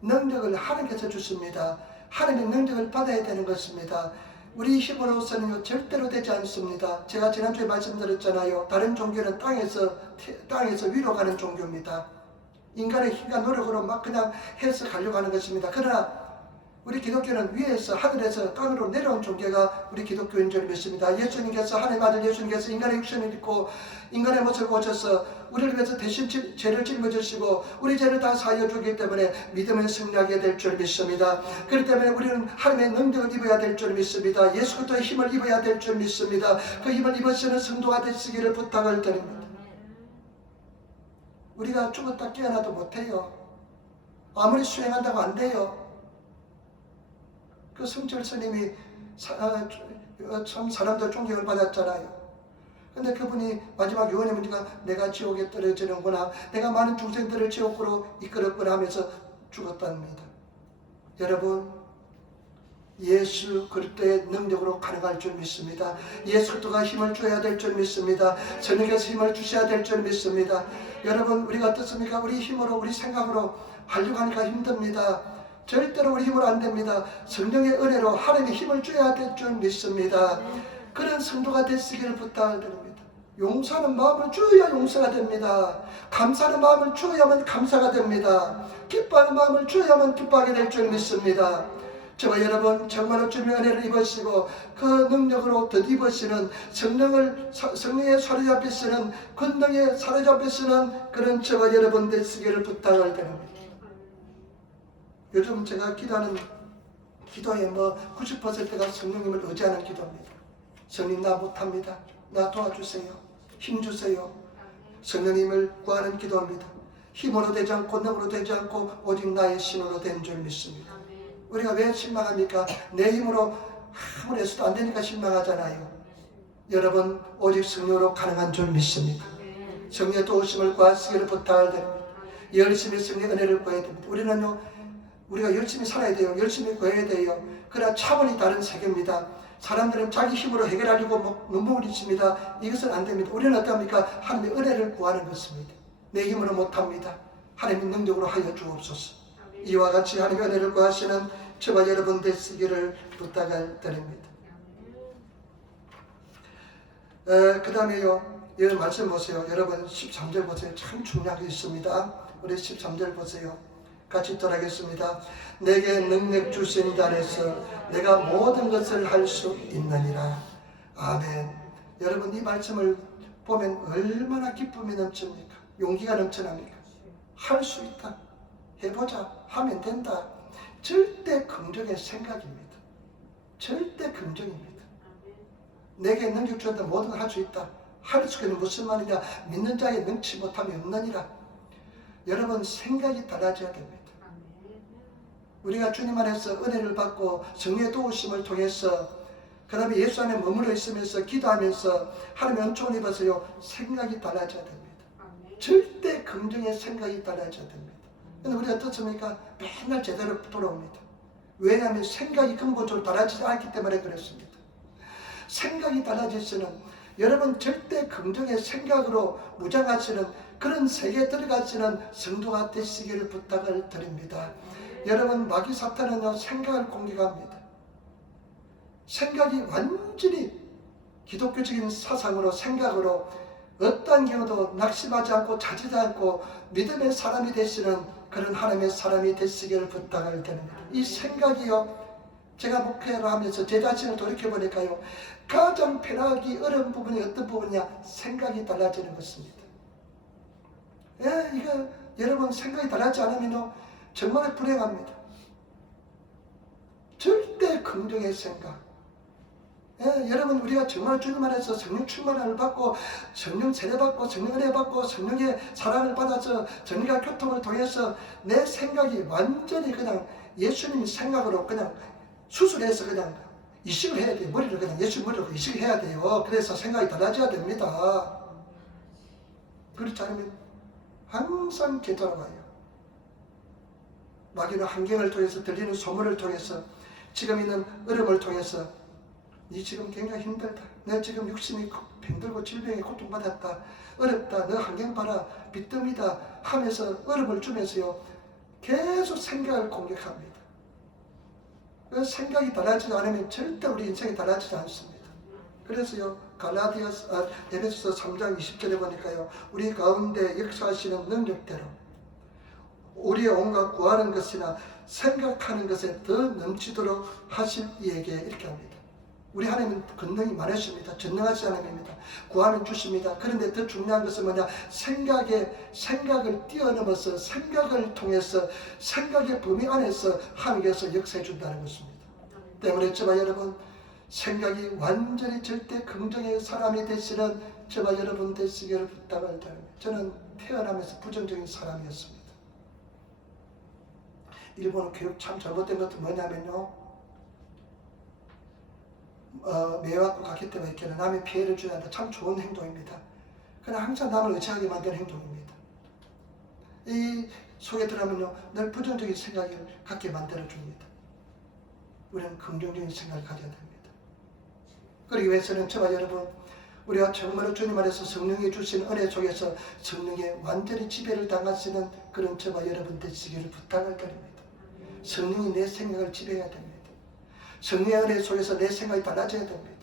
능력을 하나님께서 주십니다. 하나님의 능력을 받아야 되는 것입니다. 우리 힘으로서는 절대로 되지 않습니다. 제가 지난주에 말씀드렸잖아요. 다른 종교는 땅에서 위로 가는 종교입니다. 인간의 힘과 노력으로 막 그냥 해서 가려고 하는 것입니다. 그러나 우리 기독교는 위에서 하늘에서 땅으로 내려온 종교가 우리 기독교인 줄 믿습니다. 예수님께서, 하나님 아들 예수님께서 인간의 육신을 입고 인간의 모습을 오셔서 우리를 위해서 대신 죄를 짊어지시고 우리 죄를 다 사하여 주기 때문에 믿음을 승리하게 될 줄 믿습니다. 그렇기 때문에 우리는 하나님의 능력을 입어야 될 줄 믿습니다. 예수 그리스도의 힘을 입어야 될 줄 믿습니다. 그 힘을 입으시는 성도가 되시기를 부탁을 드립니다. 우리가 죽었다 깨어나도 못해요. 아무리 수행한다고 안 돼요. 그 성철 스님이 참 사람들 존경을 받았잖아요. 근데 그분이 마지막 유언의 문제가 내가 지옥에 떨어지는구나, 내가 많은 중생들을 지옥으로 이끌었구나 하면서 죽었답니다. 여러분, 예수 그리스도의 능력으로 가능할 줄 믿습니다. 예수 그리스도가 힘을 줘야 될 줄 믿습니다. 성령께서 힘을 주셔야 될 줄 믿습니다. 여러분, 우리가 어떻습니까? 우리 힘으로, 우리 생각으로 하려고 하니까 힘듭니다. 절대로 우리 힘으로 안 됩니다. 성령의 은혜로 하나님의 힘을 줘야 될 줄 믿습니다. 그런 성도가 되시기를 부탁을 드립니다. 용서하는 마음을 주어야 용서가 됩니다. 감사하는 마음을 주어야만 감사가 됩니다. 기뻐하는 마음을 주어야만 기뻐하게 될 줄 믿습니다. 저와 여러분, 정말로 주님의 은혜를 입으시고 그 능력으로 덧입으시는 성령의 사로잡히시는, 권능에 사로잡히시는 그런 저와 여러분 되시기를 부탁을 드립니다. 요즘 제가 기도하는 기도의 90%가 성령님을 의지하는 기도입니다. 성령, 나 못합니다. 나 도와주세요. 힘주세요. 성령님을 구하는 기도입니다. 힘으로 되지 않고 능으로 되지 않고 오직 나의 신으로 된 줄 믿습니다. 우리가 왜 실망합니까? 내 힘으로 아무리 해서도 안 되니까 실망하잖아요. 여러분, 오직 성령으로 가능한 줄 믿습니다. 성령의 도우심을 구하시기를 부탁을 드립니다. 열심히 성령의 은혜를 구해야 됩니다. 우리가 열심히 살아야 돼요. 열심히 구해야 돼요. 그러나 차원이 다른 세계입니다. 사람들은 자기 힘으로 해결하려고 눈물을 흘립니다. 이것은 안 됩니다. 우리는 어떻습니까? 하나님의 은혜를 구하는 것입니다. 내 힘으로 못합니다. 하나님의 능력으로 하여 주옵소서. 이와 같이 하나님의 은혜를 구하시는 저와 여러분 되시기를 부탁을 드립니다. 그 다음에요, 이 말씀 보세요. 여러분 13절 보세요. 참 중요한 게 있습니다. 우리 13절 보세요. 같이 따라하겠습니다. 내게 능력 주신 자에서 내가 모든 것을 할 수 있느니라. 아멘. 여러분, 이 말씀을 보면 얼마나 기쁨이 넘칩니까? 용기가 넘쳐납니까? 할 수 있다. 해보자. 하면 된다. 절대 긍정의 생각입니다. 절대 긍정입니다. 내게 능력 주었다. 모든 걸 할 수 있다. 할 수 있는 무슨 말이냐? 믿는 자에게 능치 못함이 없느니라. 여러분, 생각이 달라져야 됩니다. 우리가 주님 안에서 은혜를 받고 성령의 도우심을 통해서 그 다음에 예수 안에 머물러 있으면서 기도하면서 하나님의 은총을 입어서요, 생각이 달라져야 됩니다. 절대 긍정의 생각이 달라져야 됩니다. 근데 우리 어떻습니까? 맨날 제대로 돌아옵니다. 왜냐하면 생각이 근본적으로 달라지지 않기 때문에 그렇습니다. 생각이 달라지시는, 여러분 절대 긍정의 생각으로 무장하시는 그런 세계에 들어가시는 성도가 되시기를 부탁을 드립니다. 여러분, 마귀 사탄은요, 생각을 공격합니다. 생각이 완전히 기독교적인 사상으로, 생각으로 어떠한 경우도 낙심하지 않고 자지지 않고 믿음의 사람이 되시는 그런 하나님의 사람이 되시기를 부탁을 드립니다. 이 생각이요, 제가 목회를 하면서 제 자신을 돌이켜보니까요, 가장 편하기 어려운 부분이 어떤 부분이냐? 생각이 달라지는 것입니다. 이거 여러분, 생각이 달라지지 않으면요, 정말 불행합니다. 절대 긍정의 생각. 여러분, 우리가 정말 주님 안에서 성령 충만함을 받고 성령 세례받고 성령 은혜 받고 성령의 사랑을 받아서 정리가 교통을 통해서 내 생각이 완전히 그냥 예수님 생각으로 그냥 수술해서 그냥 이식을 해야 돼요. 머리를 그냥 예수 머리로 이식을 해야 돼요. 그래서 생각이 달라져야 됩니다. 그렇지 않으면 항상 되돌아가요. 마귀는 환경을 통해서, 들리는 소문을 통해서, 지금 있는 어려움을 통해서 니 지금 굉장히 힘들다. 내 지금 육신이 병들고 질병에 고통받았다. 어렵다. 너 환경 봐라. 빚더미다. 하면서 어려움을 주면서요, 계속 생각을 공격합니다. 그 생각이 달라지지 않으면 절대 우리 인생이 달라지지 않습니다. 그래서요, 에베소서 3장 20절에 보니까요, 우리 가운데 역사하시는 능력대로 우리의 온갖 구하는 것이나 생각하는 것에 더 넘치도록 하실 이에게 이렇게 합니다. 우리 하나님은 권능이 많으십니다. 전능하신 하나님입니다. 구하면 주십니다. 그런데 더 중요한 것은 뭐냐? 생각을 뛰어넘어서 생각을 통해서 생각의 범위 안에서 하나님께서 역사해 준다는 것입니다. 때문에 저와 여러분, 생각이 완전히 절대 긍정의 사람이 되시는 저와 여러분 되시기를 부탁을 드립니다. 저는 태어나면서 부정적인 사람이었습니다. 일본 교육 참 잘못된 것도 뭐냐면요, 매화고 갔기 때문에 이렇게 남의 피해를 주지 않는다. 참 좋은 행동입니다. 그러나 항상 남을 의지하게 만드는 행동입니다. 이 속에 들어가면요, 늘 부정적인 생각을 갖게 만들어줍니다. 우리는 긍정적인 생각을 가져야 됩니다. 그러기 위해서는 저와 여러분, 우리가 정말로 주님 안에서 성령이 주신 은혜 속에서 성령의 완전히 지배를 당하시는 그런 저와 여러분 되시기를 부탁을 드립니다. 성령이 내 생각을 지배해야 됩니다. 성령의 은혜 속에서 내 생각이 달라져야 됩니다.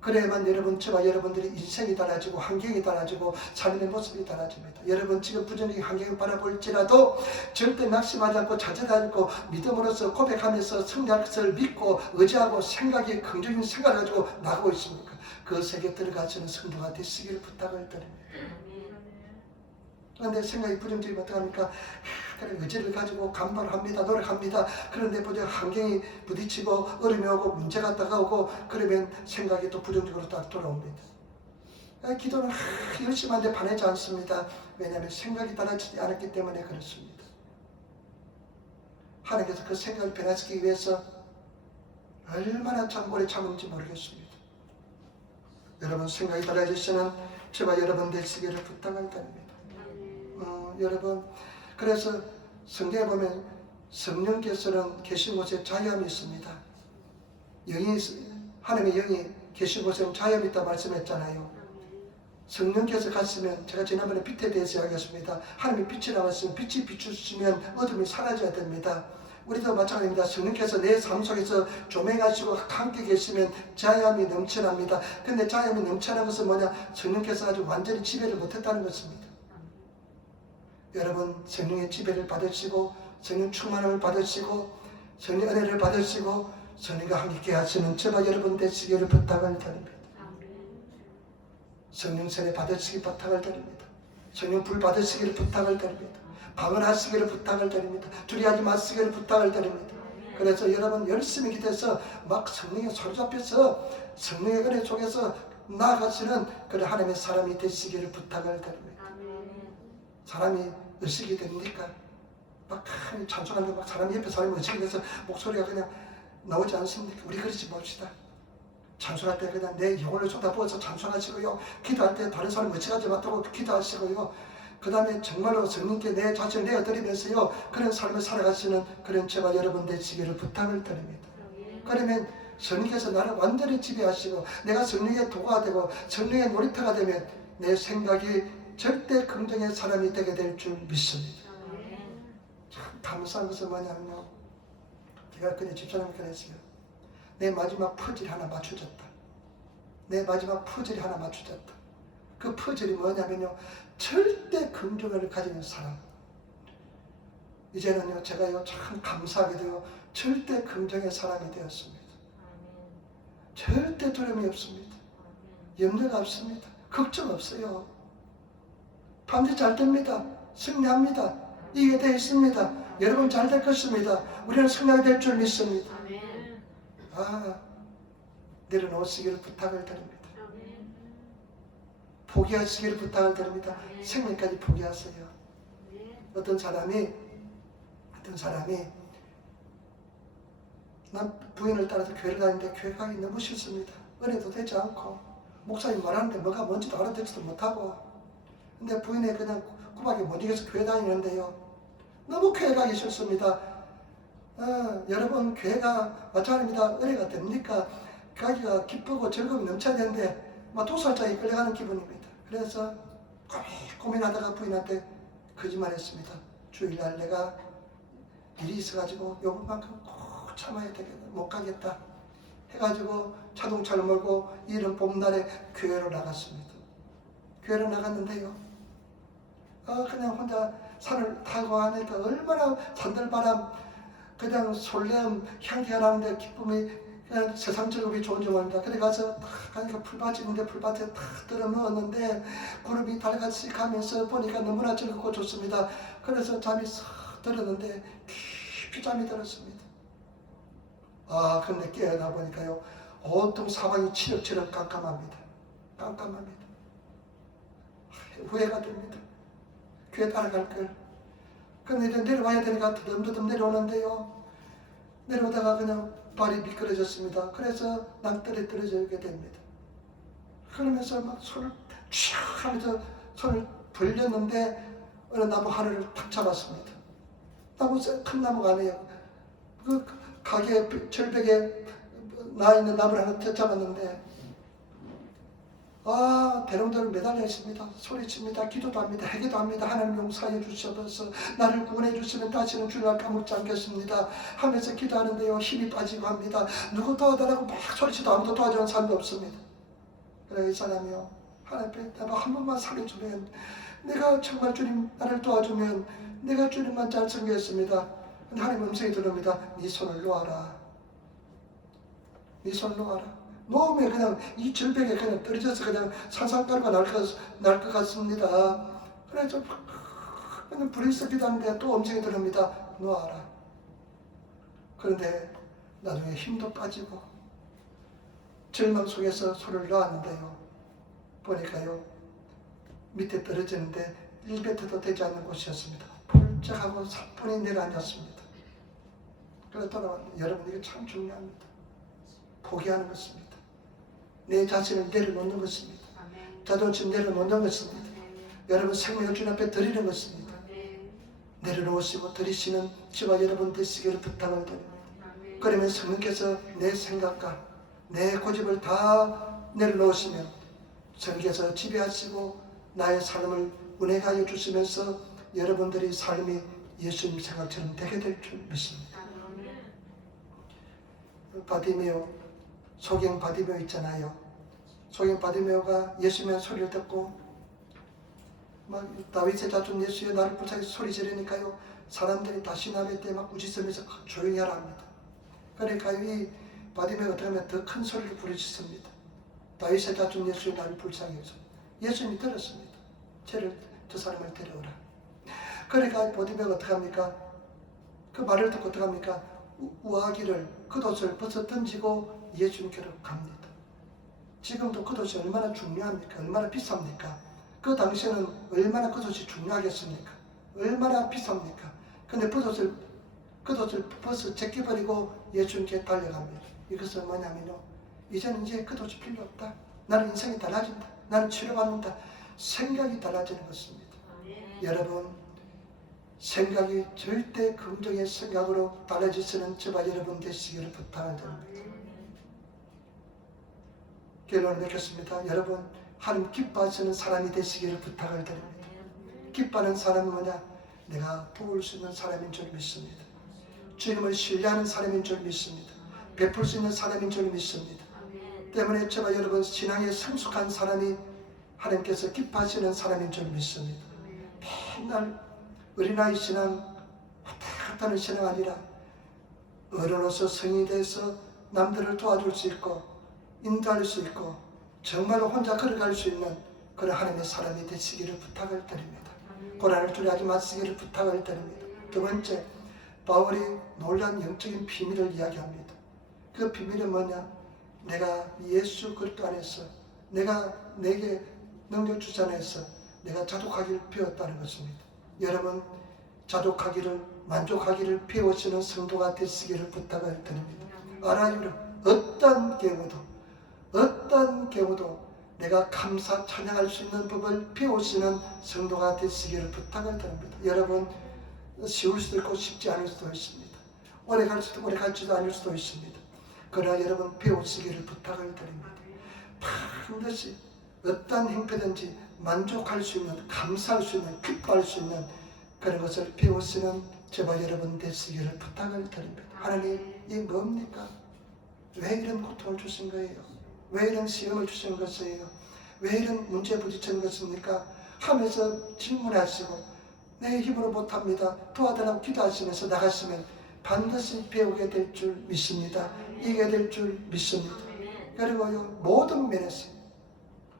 그래야만 여러분, 저와 여러분들의 인생이 달라지고 환경이 달라지고 삶의 모습이 달라집니다. 여러분 지금 부정적인 환경을 바라볼지라도 절대 낙심하지 않고 좌절하지 않고 믿음으로써 고백하면서 성장할 것을 믿고 의지하고 생각이 긍정적인 생각을 가지고 나가고 있습니까? 그 세계에 들어가시는 성도가 되시기를 부탁을 드립니다. 그런데 생각이 부정적이면 어떡합니까? 그래, 의지를 가지고 간발을 합니다. 노력합니다. 그런데 환경이 부딪히고 어려움이 오고 문제가 다가오고 그러면 생각이 또 부정적으로 딱 돌아옵니다. 기도는 열심히 하는데 반하지 않습니다. 왜냐하면 생각이 달라지지 않았기 때문에 그렇습니다. 하나님께서 그 생각을 변화시키기 위해서 얼마나 참 오래 참은지 모르겠습니다. 여러분 생각이 달라지시는 저와 여러분 되시기를 부탁을 드립니다. 여러분, 그래서 성경에 보면 성령께서는 계신 곳에 자유함이 있습니다. 하나님의 영이 계신 곳에는 자유함이 있다 말씀했잖아요. 성령께서 갔으면, 제가 지난번에 빛에 대해서 이야기했습니다. 하나님의 빛이라고 했으면 빛이 비추시면 어둠이 사라져야 됩니다. 우리도 마찬가지입니다. 성령께서 내 삶 속에서 조명하시고 함께 계시면 자유함이 넘쳐납니다. 근데 자유함이 넘쳐나는 것은 뭐냐? 성령께서 아주 완전히 지배를 못했다는 것입니다. 여러분 성령의 지배를 받으시고 성령 충만함을 받으시고 성령 은혜를 받으시고 성령과 함께 하시는 저와 여러분 되시기를 부탁을 드립니다. 성령 세례 받으시기 부탁을 드립니다. 성령 불 받으시기를 부탁을 드립니다. 방언하시기를 부탁을 드립니다. 두려워하지 마시기를 부탁을 드립니다. 그래서 여러분 열심히 기도해서 막 성령에 사로잡혀서 성령의 은혜 속에서 나아가시는 그런 하나님의 사람이 되시기를 부탁을 드립니다. 사람이 의식이 됩니까? 막 찬송하는데 막 사람 옆에 사람이 의식이 돼서 목소리가 그냥 나오지 않습니까? 우리 그러지 맙시다. 찬송할 때 그냥 내 영혼을 쏟아부어서 찬송하시고요. 기도할 때 다른 사람 의식하지 못하고 기도하시고요. 그 다음에 정말로 성령께 내 자신을 내어드리면서요. 그런 삶을 살아가시는 그런 저와 여러분 되시기를 부탁을 드립니다. 그러면 성령께서 나를 완전히 지배하시고 내가 성령의 도구가 되고 성령의 놀이터가 되면 내 생각이 절대 긍정의 사람이 되게 될 줄 믿습니다. 참 감사한 것은 뭐냐면요, 제가 그때 집사람이 그랬어요. 내 마지막 퍼즐이 하나 맞춰졌다. 내 마지막 퍼즐이 하나 맞춰졌다. 그 퍼즐이 뭐냐면요, 절대 긍정을 가지는 사람. 이제는요, 제가요 참 감사하게도요 절대 긍정의 사람이 되었습니다. 절대 두려움이 없습니다. 염려가 없습니다. 걱정 없어요. 반드시 잘 됩니다. 승리합니다. 이게 되어 있습니다. 여러분 잘 될 것입니다. 우리는 승리하게 될 줄 믿습니다. 내려놓으시기를 부탁을 드립니다. 포기하시기를 부탁을 드립니다. 생명까지 포기하세요. 어떤 사람이 난 부인을 따라서 교회를 다니는데 교회 가기 너무 싫습니다. 은혜도 되지 않고 목사님 말하는데 뭐가 뭔지도 알아듣지도 못하고, 근데 부인이 그냥 구박에 못 이겨서 교회 다니는데요. 너무 교회 가기 싫습니다. 여러분 교회가 마찬가지입니다. 은혜가 됩니까? 가기가 기쁘고 즐거움이 넘쳐야 되는데 막 도살장에 끌려가는 기분입니다. 그래서 고민하다가 부인한테 거짓말했습니다. 주일날 내가 일이 있어가지고 요번만큼 꼭 참아야 되겠다. 못 가겠다. 해가지고 자동차를 몰고 이른 봄날에 교회로 나갔습니다. 교회로 나갔는데요. 그냥 혼자 산을 타고 하니까 얼마나 산들바람, 그냥 설렘, 향기가 나는데 기쁨이 그냥 세상 즐거움이 좋은 줄 모릅니다. 그래 가서 딱 가니까 풀밭이 있는데 풀밭에 탁 들어 누웠는데 구름이 달같이 가면서 보니까 너무나 즐겁고 좋습니다. 그래서 잠이 싹 들었는데 깊이 잠이 들었습니다. 근데 깨어나 보니까요, 온통 사방이 치력치력 깜깜합니다. 깜깜합니다. 후회가 됩니다. 교회 따라갈 걸. 근데 이제 내려와야 되니까 드듬드듬 내려오는데요. 내려오다가 그냥 발이 미끄러졌습니다. 그래서 낭떠러에 떨어지게 됩니다. 그러면서 막 손을 촥 하면서 손을 벌렸는데 어느 나무 하나를 탁 잡았습니다. 큰 나무가 아니에요. 그 가게 절벽에 나 있는 나무를 하나 탁 잡았는데 대롱대롱 매달려 있습니다. 소리칩니다. 기도도 합니다. 회개도 합니다. 하나님 용서해 주셔서 나를 구원해 주시면 다시는 주님을 까먹지 않겠습니다 하면서 기도하는데요, 힘이 빠지고 합니다. 누구 도와달라고 막 소리치도 아무도 도와주는 사람이 없습니다. 그래, 이 사람이요, 하나님 앞에 한 번만 살려주면, 내가 정말 주님 나를 도와주면 내가 주님만 잘 섬기겠습니다. 근데 하나님 음성이 들립니다. 네 손을 놓아라. 네 손을 놓아라. 놓으면 그냥 이 절벽에 그냥 떨어져서 그냥 산산가루가 날 것 같습니다. 그래서 그냥 불이 썩기도하는데 또 음성이 들립니다. 놓아라. 그런데 나중에 힘도 빠지고 절망 속에서 손을 놓았는데요, 보니까요 밑에 떨어지는데 1m도 되지 않는 곳이었습니다. 폴짝하고 사뿐히 내려앉았습니다. 그래서 돌아왔는데, 여러분 이게 참 중요합니다. 포기하는 것입니다. 내 자신을 내려놓는 것입니다. 자존심 내려놓는 것입니다. 여러분 생명을 주님 앞에 드리는 것입니다. 내려놓으시고 드리시는 저와 여러분 되시기를 부탁을 드립니다. 그러면 성령께서 내 생각과 내 고집을 다 내려놓으시면 성령께서 지배하시고 나의 삶을 운행하여 주시면서 여러분들의 삶이 예수님 생각처럼 되게 될 줄 믿습니다. 바디메오, 소경 바디메오 있잖아요. 소경 바디메오가 예수님의 소리를 듣고 막 다윗의 자손 예수여 나를 불쌍히 소리 지르니까요, 사람들이 다시 나올 때 막 꾸짖으면서 조용히 하라 합니다. 그러니까 이 바디메오가 어떻게 하면 더 큰 소리를 부르짖습니다. 다윗의 자손 예수여 나를 불쌍히 해서. 예수님이 들었습니다. 저 사람을 데려오라. 그러니까 바디메오가 어떻게 합니까? 그 말을 듣고 어떻게 합니까? 우아기를, 겉옷을 벗어 던지고 예수님께로 갑니다. 지금도 겉옷이 얼마나 중요합니까? 얼마나 비쌉니까? 그 당시에는 얼마나 겉옷이 중요하겠습니까? 얼마나 비쌉니까? 근데 겉옷을 벗어 제껴버리고 예수님께 달려갑니다. 이것은 뭐냐면요, 이제는 이제 겉옷이 필요 없다. 나는 인생이 달라진다. 나는 치료받는다. 생각이 달라지는 것입니다. 여러분, 생각이 절대 긍정의 생각으로 달라지시는 저와 여러분 되시기를 부탁을 드립니다. 결론을 맺겠습니다. 여러분, 하나님 기뻐하시는 사람이 되시기를 부탁을 드립니다. 기뻐하는 사람은 뭐냐? 내가 도울 수 있는 사람인 줄 믿습니다. 주님을 신뢰하는 사람인 줄 믿습니다. 베풀 수 있는 사람인 줄 믿습니다. 때문에 저와 여러분 신앙에 성숙한 사람이 하나님께서 기뻐하시는 사람인 줄 믿습니다. 맨날 어린아이 신앙, 왔다 갔다 하는 신앙 아니라 어른으로서 성인이 돼서 남들을 도와줄 수 있고 인도할 수 있고 정말로 혼자 걸어갈 수 있는 그런 하나님의 사람이 되시기를 부탁을 드립니다. 고난을 두려워하지 마시기를 부탁을 드립니다. 두 번째, 바울이 놀라운 영적인 비밀을 이야기합니다. 그 비밀은 뭐냐? 내가 예수 그리스도 안에서 내가 내게 능력 주시 안에서 내가 자족하기를 배웠다는 것입니다. 여러분, 자족하기를, 만족하기를 배우시는 성도가 되시기를 부탁을 드립니다. 알아주려 어떤 경우도 내가 감사 찬양할 수 있는 법을 배우시는 성도가 되시기를 부탁을 드립니다. 여러분, 쉬울 수도 있고 쉽지 않을 수도 있습니다. 오래 갈 수도 오래 갈지도 않을 수도 있습니다. 그러나 여러분 배우시기를 부탁을 드립니다. 반드시 어떤 행패든지 만족할 수 있는, 감사할 수 있는, 기뻐할 수 있는 그런 것을 배우시는 저와 여러분 되시기를 부탁을 드립니다. 하나님, 이게 뭡니까? 왜 이런 고통을 주신 거예요? 왜 이런 시험을 주신 것이에요? 왜 이런 문제에 부딪히는 것입니까? 하면서 질문하시고 내 힘으로 못합니다. 도와달라고 기도하시면서 나가시면 반드시 배우게 될 줄 믿습니다. 이기게 될 줄 믿습니다. 그리고요, 모든 면에서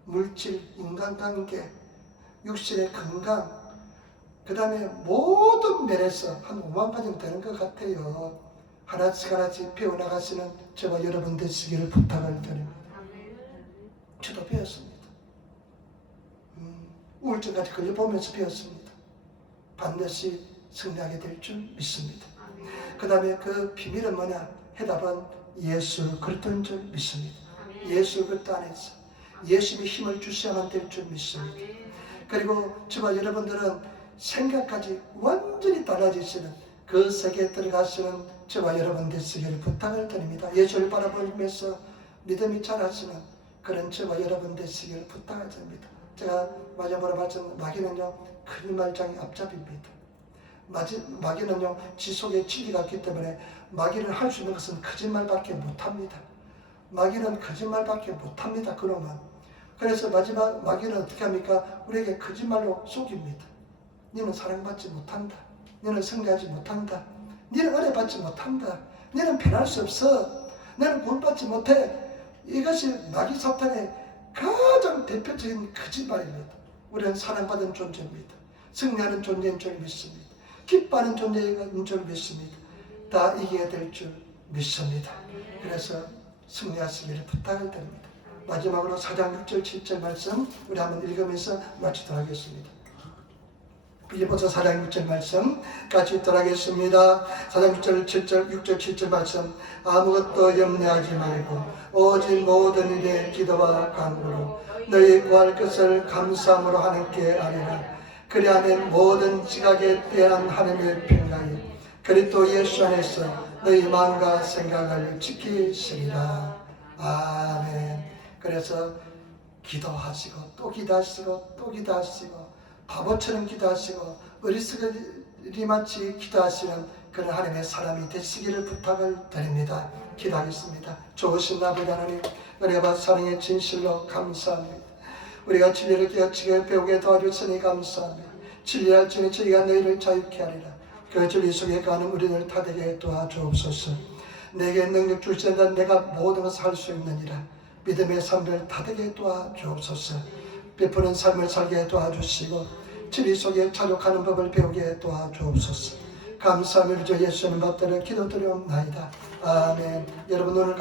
물질, 인간관계, 육신의 건강, 그 다음에 모든 면에서 한 5만 가지 되는 것 같아요. 하나씩 하나씩 배워나가시는 저와 여러분 되시기를 부탁을 드립니다. 저도 배웠습니다. 우울증까지 걸려보면서 배웠습니다. 반드시 승리하게 될 줄 믿습니다. 그 다음에 그 비밀은 뭐냐? 해답은 예수 그리스도인 줄 믿습니다. 예수 그리스도 안에서 예수님이 힘을 주셔야만 될 줄 믿습니다. 그리고 저와 여러분들은 생각까지 완전히 달라지시는 그 세계에 들어가시는 저와 여러분 되시기를 부탁을 드립니다. 예수를 바라보면서 믿음이 자라시는 그런 저와 여러분 되시기를 부탁을 드립니다. 제가 마지막으로 말씀, 마귀는요 거짓말장의 앞잡이입니다. 마귀는요 지속의 진리가 있기 때문에 마귀를 할 수 있는 것은 거짓말밖에 못합니다. 마귀는 거짓말밖에 못합니다. 그놈은. 그래서 마지막 마귀는 어떻게 합니까? 우리에게 거짓말로 속입니다. 너는 사랑받지 못한다. 너는 승리하지 못한다. 너는 은혜 받지 못한다. 너는 변할 수 없어. 너는 구원받지 못해. 이것이 마귀 사탄의 가장 대표적인 거짓말입니다. 우리는 사랑받은 존재입니다. 승리하는 존재인 줄 믿습니다. 기뻐하는 존재인 줄 믿습니다. 다 이기게 될 줄 믿습니다. 그래서 승리하시기를 부탁을 드립니다. 마지막으로 4장 6절 7절 말씀 우리 한번 읽으면서 마치도록 하겠습니다. 빌립보서 4장 6절 말씀 같이 읽도록 하겠습니다. 4장 6절 7절 말씀 아무것도 염려하지 말고 오직 모든 일에 기도와 간구로 너희 구할 것을 감사함으로 하나님께 아뢰라. 그리하면 모든 지각에 대한 하나님의 평강이 그리스도 예수 안에서 너희 마음과 생각을 지키시리라. 아멘. 그래서 기도하시고 또 기도하시고 또 기도하시고 바보처럼 기도하시고 어리석은이마치 기도하시는 그런 하나님의 사람이 되시기를 부탁을 드립니다. 기도하겠습니다. 좋으신 아버지 하나님, 은혜와 사랑의 진실로 감사합니다. 우리가 진리를 깨우치게 배우게 도와주시니 감사합니다. 진리할 진리 저희가 너희를 자유케 하리라. 그 진리 속에 가는 우리를 타되게 도와주옵소서. 내게 능력 주시는 내가 모든 것을 할 수 있느니라. 믿음의 삶을 타되게 도와주옵소서. 베푸는 삶을 살게 도와주시고 진리 속에 자족하는 법을 배우게 도와주옵소서. 감사함을 주 예수님 받들어 기도드리옵나이다. 아멘. 여러분 오늘